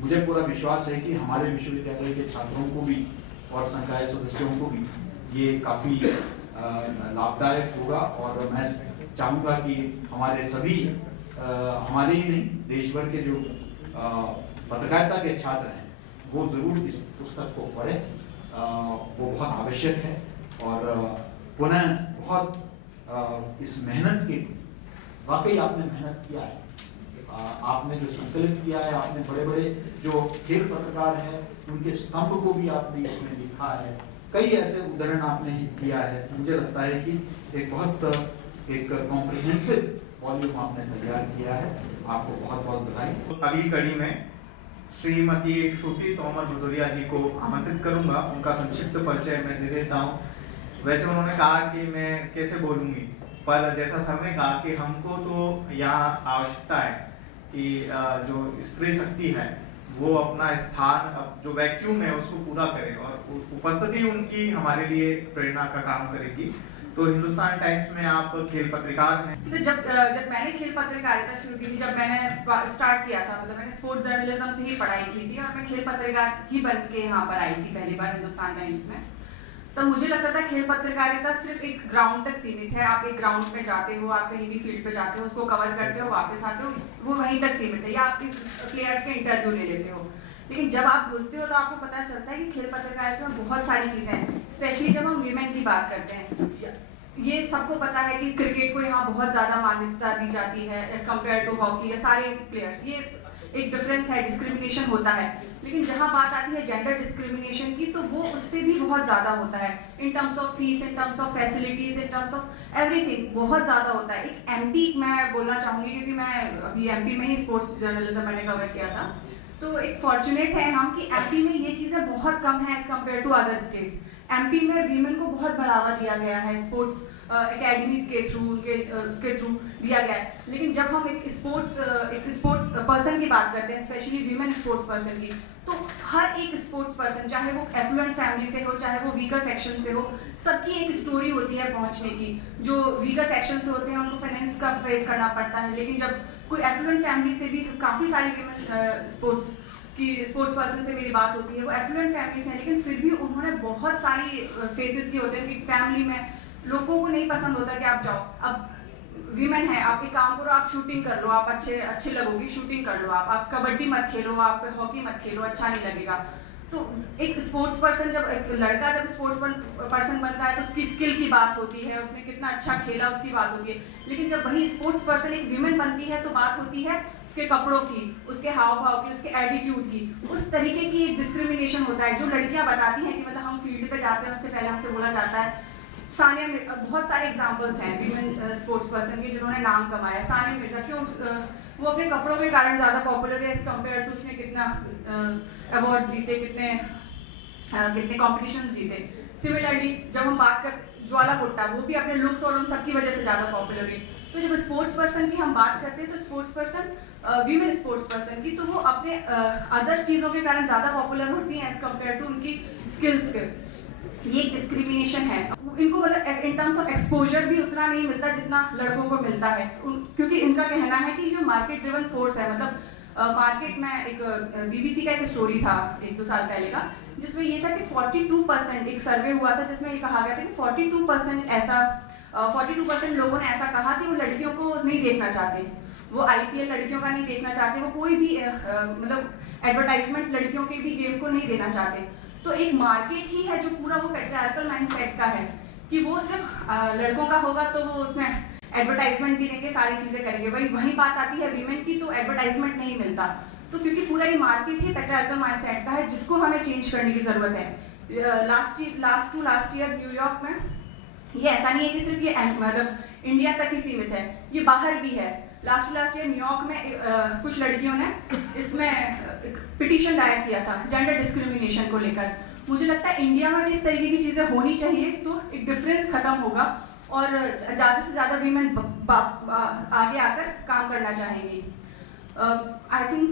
मुझे पूरा विश्वास है कि हमारे विश्वविद्यालय के छात्रों को भी और संकाय सदस्यों को भी ये काफ़ी लाभदायक होगा। और मैं चाहूँगा कि हमारे सभी हमारे ही नहीं देश भर के जो पत्रकारिता के छात्र हैं वो ज़रूर इस पुस्तक को पढ़ें, वो बहुत आवश्यक है। और पुनः बहुत इस मेहनत के, वाकई आपने मेहनत किया है, आपने जो संकलित किया है, आपने बड़े बड़े जो खेल पत्रकार हैं उनके स्तंभ को भी आपने इसमें लिखा है, कई ऐसे उदाहरण आपने किया है। मुझे लगता है कि एक बहुत एक कॉम्प्रिहेंसिव वॉल्यूम आपने तैयार किया है, आपको बहुत बहुत बधाई। अगली कड़ी में श्रीमती श्रुति तोमर भदौरिया जी को आमंत्रित करूंगा, उनका संक्षिप्त परिचय मैं दे देता हूं। वैसे उन्होंने कहा कि मैं कैसे बोलूंगी, पर जैसा सर ने कहा कि हमको तो यहाँ आवश्यकता है कि जो स्त्री शक्ति है वो अपना स्थान जो वैक्यूम है उसको पूरा करें, और उपस्थिति उनकी हमारे लिए प्रेरणा का काम करेगी। तो हिंदुस्तान टाइम्स में आप खेल पत्रकार हैं। जब मैंने खेल पत्रकारिता शुरू की थी, जब मैंने स्टार्ट किया था, मतलब मैंने स्पोर्ट्स जर्नलिज्म से ही पढ़ाई की थी और मैं खेल पत्रकार ही बन के यहाँ पर आई थी पहली बार हिंदुस्तान टाइम्स में। तब मुझे लगता था खेल पत्रकारिता सिर्फ एक ग्राउंड तक सीमित है। आप एक ग्राउंड पे जाते हो, आप कहीं भी फील्ड पे जाते हो, उसको कवर करते हो, वापस आते हो, वो वहीं तक सीमित है, या आप प्लेयर्स के इंटरव्यू ले लेते हो। लेकिन जब आप घुसते हो तो आपको पता चलता है कि खेल पत्रकारिता में बहुत सारी चीजें हैं, स्पेशली जब हम वीमेन की बात करते हैं। ये सबको पता है कि क्रिकेट को यहाँ बहुत ज्यादा मान्यता दी जाती है एज कम्पेयर टू हॉकी या सारे प्लेयर्स, ये एक डिफरेंस है, डिस्क्रिमिनेशन होता है। लेकिन जहाँ बात आती है जेंडर डिस्क्रिमिनेशन की, तो वो उससे भी बहुत ज्यादा होता है, in terms of fees, in terms of facilities, in terms of everything, बहुत ज्यादा होता है। एक एमपी मैं बोलना चाहूंगी, क्योंकि मैं अभी एमपी में ही स्पोर्ट्स जर्नलिज्म मैंने कवर किया था, तो एक फॉर्चुनेट है हम कि एमपी में ये चीजें बहुत कम है as compared to other states. MP में वीमेन को बहुत बढ़ावा दिया गया है, स्पोर्ट्स एकेडमीज के थ्रू, उसके थ्रू दिया गया है। लेकिन जब हम एक स्पोर्ट्स पर्सन की बात करते हैं, स्पेशली वीमेन स्पोर्ट्स पर्सन की, तो हर एक स्पोर्ट्स पर्सन, चाहे वो एफ्लुएंट फैमिली से हो, चाहे वो वीकर सेक्शन से हो, सबकी एक स्टोरी होती है पहुंचने की। जो वीकर सेक्शन से होते हैं उनको फाइनेंस का फेस करना पड़ता है, लेकिन जब कोई एफ्लुएंट फैमिली से भी, काफ़ी सारी वीमेन स्पोर्ट्स पर्सन से मेरी बात होती है, वो एफ्लुएंट फैमिली से हैं, लेकिन फिर भी उन्होंने बहुत सारी फेसेस की होते हैं कि फैमिली में लोगों को नहीं पसंद होता कि आप जाओ, अब वीमेन है, आप एक काम करो, आप शूटिंग कर लो, आप अच्छे लगोगी, शूटिंग कर लो, आप कबड्डी मत खेलो, आप हॉकी मत खेलो, अच्छा नहीं लगेगा। तो एक स्पोर्ट्स पर्सन, जब एक लड़का जब स्पोर्ट्स पर्सन बनता है तो उसकी स्किल की बात होती है, उसने कितना अच्छा खेला उसकी बात होती है। लेकिन जब वही स्पोर्ट्स पर्सन एक वीमेन बनती है तो बात होती है उसके कपड़ों की, उसके हाव भाव की, उसके एटीट्यूड की। उस तरीके की एक डिस्क्रिमिनेशन होता है जो लड़कियां बताती हैं कि मतलब हम फील्ड पे जाते हैं, उससे पहले हमसे बोला जाता है। सानिया मिर्जा, बहुत सारे एग्जांपल्स हैं वीमेन स्पोर्ट्स पर्सन के जिन्होंने नाम कमाया। सानिया मिर्जा क्यों, वो अपने कपड़ों के कारण ज़्यादा पॉपुलर है एज कम्पेयर टू उसने कितना अवार्ड जीते, कितने कॉम्पिटिशन्स जीते। सिमिलरली जब हम बात कर ज्वाला गुट्टा, वो भी अपने लुक्स और उन सबकी वजह से ज़्यादा पॉपुलर हुई। तो जब स्पोर्ट्स पर्सन की हम बात करते हैं तो sports person, women sports person की, तो वो अपने अदर चीज़ों के कारण ज़्यादा पॉपुलर होती हैं एज कम्पेयर टू उनकी स्किल्स के। ये डिस्क्रिमिनेशन है। इनको मतलब इन टर्म्स ऑफ एक्सपोजर भी उतना नहीं मिलता जितना लड़कों को मिलता है, क्योंकि इनका कहना है कि जो मार्केट ड्रिवन फोर्स है, मतलब मार्केट में एक बीबीसी का एक स्टोरी था 1-2 साल पहले का, जिसमें ये था कि 42%, एक सर्वे हुआ था जिसमें ये कहा गया था कि 42% लोगों ने ऐसा कहा कि वो लड़कियों को नहीं देखना चाहते, वो आईपीएल लड़कियों का नहीं देखना चाहते, वो कोई भी मतलब एडवर्टाइजमेंट लड़कियों के भी गेम को नहीं देना चाहते। तो एक मार्केट ही है जो पूरा वो पैट्रियार्कल माइंडसेट का है कि वो सिर्फ लड़कों का होगा तो वो उसमें एडवर्टाइजमेंट भी देंगे, सारी चीजें करेंगे। वही बात आती है वीमेन की, तो एडवर्टाइजमेंट नहीं मिलता। तो क्योंकि पूरा ये मार्केट ही पैट्रियार्कल माइंडसेट का है, जिसको हमें चेंज करने की जरूरत है। लास्ट ईयर न्यूयॉर्क में, ये ऐसा नहीं है कि सिर्फ ये मतलब इंडिया तक ही सीमित है, ये बाहर भी है। लास्ट ईयर न्यूयॉर्क में कुछ लड़कियों ने इसमें पिटीशन दायर किया था जेंडर डिस्क्रिमिनेशन को लेकर। मुझे लगता है इंडिया में भी इस तरीके की चीजें होनी चाहिए, तो एक डिफरेंस खत्म होगा और ज़्यादा से ज़्यादा वीमेन आगे आकर काम करना चाहेंगी। आई थिंक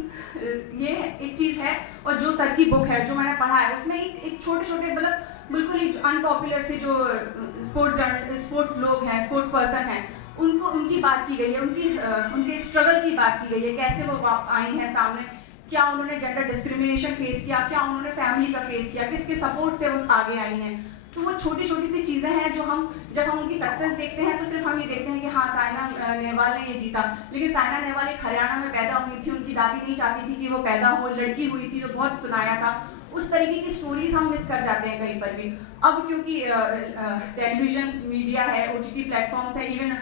ये एक चीज़ है। और जो सर की बुक है जो मैंने पढ़ा है, उसमें एक छोटे मतलब बिल्कुल ही अनपॉपुलर से जो स्पोर्ट्स लोग हैं, स्पोर्ट्स पर्सन हैं, उनकी बात की गई है, उनके स्ट्रगल की बात की गई है, कैसे वो आई हैं सामने, क्या उन्होंने जेंडर डिस्क्रिमिनेशन फेस किया, क्या उन्होंने फैमिली का फेस किया, किसके सपोर्ट से वो आगे आई हैं। तो वो छोटी छोटी सी चीज़ें हैं जो जब हम उनकी सक्सेस देखते हैं तो सिर्फ हम ये देखते हैं कि हाँ साइना नेहवाल ने ये जीता, लेकिन साइना नेहवाल एक हरियाणा में पैदा हुई थी, उनकी दादी नहीं चाहती थी कि वो पैदा हो, लड़की हुई थी, तो बहुत सुनाया था। उस तरीके की स्टोरीज हम मिस कर जाते हैं कहीं पर भी। अब क्योंकि टेलीविजन मीडिया है, OTT प्लेटफॉर्म्स है, इवन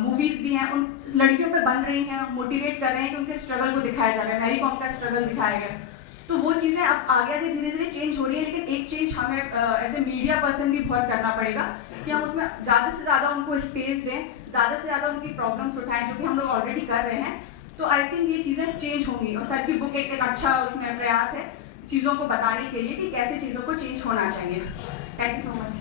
मूवीज भी हैं, उन लड़कियों पे बन रही हैं, मोटिवेट कर रहे हैं कि उनके स्ट्रगल को दिखाया जा रहा है। मैरी कॉम का स्ट्रगल दिखाया गया, तो वो चीज़ें अब आगे धीरे धीरे चेंज हो रही है। लेकिन एक चेंज हमें एज ए मीडिया पर्सन भी बहुत करना पड़ेगा कि हम उसमें ज़्यादा से ज़्यादा उनको स्पेस दें, ज़्यादा से ज़्यादा उनकी प्रॉब्लम्स उठाएं, जो कि हम लोग ऑलरेडी कर रहे हैं। तो आई थिंक ये चीज़ें चेंज होंगी। और सर की बुक एक अच्छा उसमें प्रयास है चीज़ों को बताने के लिए कि कैसे चीज़ों को चेंज होना चाहिए। Thank you so much.